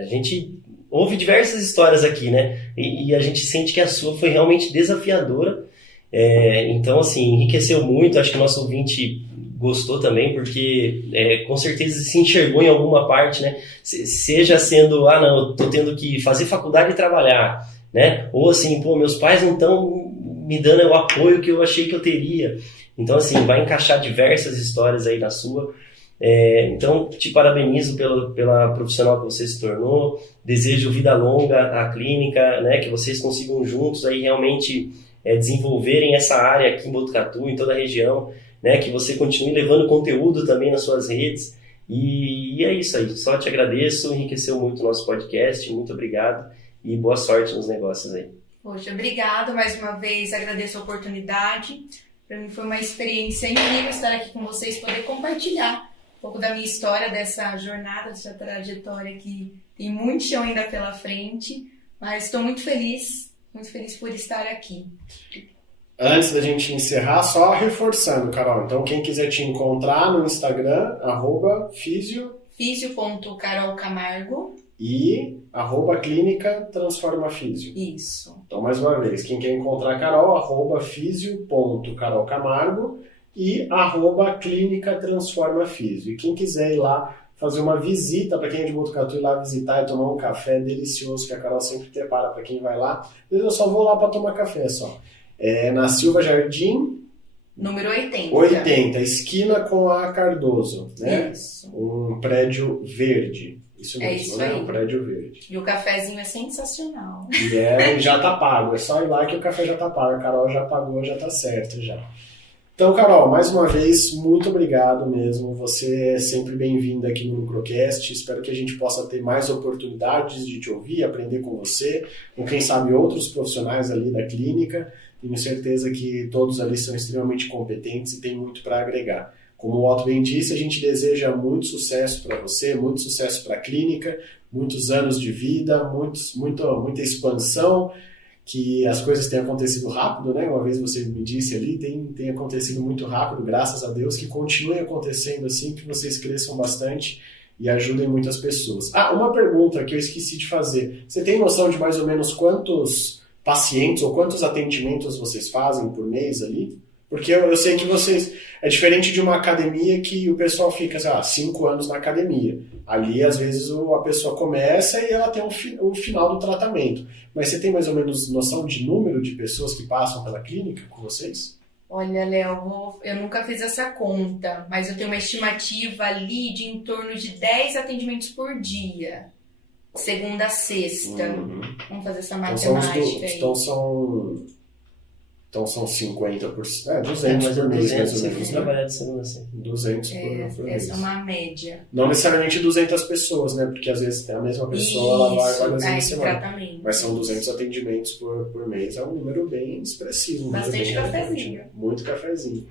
a gente ouve diversas histórias aqui, né? E a gente sente que a sua foi realmente desafiadora. Então, assim, enriqueceu muito, acho que o nosso ouvinte gostou também, porque com certeza se enxergou em alguma parte, né? Seja sendo, não, eu tô tendo que fazer faculdade e trabalhar, né? Ou assim, meus pais não estão me dando o apoio que eu achei que eu teria. Então, assim, vai encaixar diversas histórias aí na sua. Então, te parabenizo pela profissional que você se tornou, desejo vida longa à clínica, né? Que vocês consigam juntos aí realmente desenvolverem essa área aqui em Botucatu, em toda a região, né, que você continue levando conteúdo também nas suas redes, e é isso aí, só te agradeço, enriqueceu muito o nosso podcast, muito obrigado, e boa sorte nos negócios aí. Poxa, obrigado mais uma vez, agradeço a oportunidade, para mim foi uma experiência incrível estar aqui com vocês, poder compartilhar um pouco da minha história, dessa jornada, dessa trajetória que tem muito chão ainda pela frente, mas estou muito feliz por estar aqui. Antes da gente encerrar, só reforçando, Carol. Então, quem quiser te encontrar no Instagram, Físio.carolcamargo e @clínica Transforma Físio. Isso. Então, mais uma vez, quem quer encontrar a Carol, @físio.carolcamargo e @clínica Transforma Físio. E quem quiser ir lá fazer uma visita, para quem é de Botucatu, ir lá visitar e tomar um café delicioso que a Carol sempre prepara para quem vai lá. Eu só vou lá para tomar café só. Na Silva Jardim, número 80. 80, esquina com a Cardoso, né? Isso. Um prédio verde. Isso mesmo, isso né? aí. Um prédio verde. E o cafezinho é sensacional. E já tá pago, é só ir lá que o café já tá pago. A Carol já pagou, já tá certo já. Então, Carol, mais uma vez, muito obrigado mesmo. Você é sempre bem-vinda aqui no LucroCast. Espero que a gente possa ter mais oportunidades de te ouvir, aprender com você, com quem sabe outros profissionais ali da clínica. Tenho certeza que todos ali são extremamente competentes e têm muito para agregar. Como o Otto bem disse, a gente deseja muito sucesso para você, muito sucesso para a clínica, muitos anos de vida, muita expansão, que as coisas tenham acontecido rápido, né? Uma vez você me disse ali, tem acontecido muito rápido, graças a Deus, que continue acontecendo assim, que vocês cresçam bastante e ajudem muitas pessoas. Uma pergunta que eu esqueci de fazer. Você tem noção de mais ou menos quantos pacientes ou quantos atendimentos vocês fazem por mês ali? Porque eu sei que vocês... É diferente de uma academia que o pessoal fica, 5 anos na academia. Ali, às vezes, a pessoa começa e ela tem o final do tratamento. Mas você tem mais ou menos noção de número de pessoas que passam pela clínica com vocês? Olha, Léo, eu nunca fiz essa conta, mas eu tenho uma estimativa ali de em torno de 10 atendimentos por dia. Segunda a sexta. Vamos fazer essa matemática aí. Então são 50%, 200 mas por mês, mais ou você menos. trabalhar de segunda a sexta. 200 por mês. Essa é uma média. Não necessariamente 200 pessoas, né? Porque às vezes a mesma pessoa ela vai várias vezes na semana. Mas são 200 atendimentos por mês. É um número bem expressivo. Bastante cafezinho. Muito cafezinho.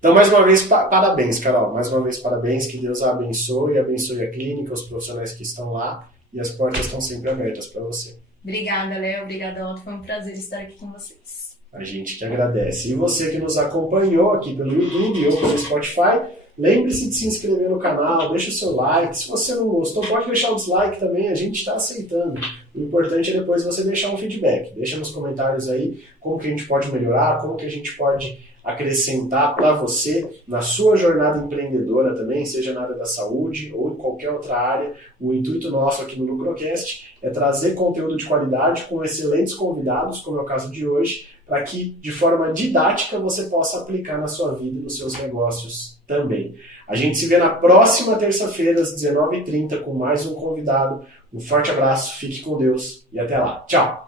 Então, mais uma vez, parabéns, Carol. Mais uma vez, parabéns. Que Deus a abençoe a clínica, os profissionais que estão lá. E as portas estão sempre abertas para você. Obrigada, Léo. Obrigada, Otto. Foi um prazer estar aqui com vocês. A gente que agradece. E você que nos acompanhou aqui pelo YouTube ou pelo Spotify, lembre-se de se inscrever no canal, deixa o seu like. Se você não gostou, pode deixar o dislike também, a gente está aceitando. O importante é depois você deixar um feedback. Deixa nos comentários aí como que a gente pode melhorar, como que a gente pode acrescentar para você na sua jornada empreendedora também, seja na área da saúde ou em qualquer outra área. O intuito nosso aqui no LucroCast é trazer conteúdo de qualidade com excelentes convidados, como é o caso de hoje, para que, de forma didática, você possa aplicar na sua vida e nos seus negócios também. A gente se vê na próxima terça-feira, às 19h30, com mais um convidado. Um forte abraço, fique com Deus e até lá. Tchau!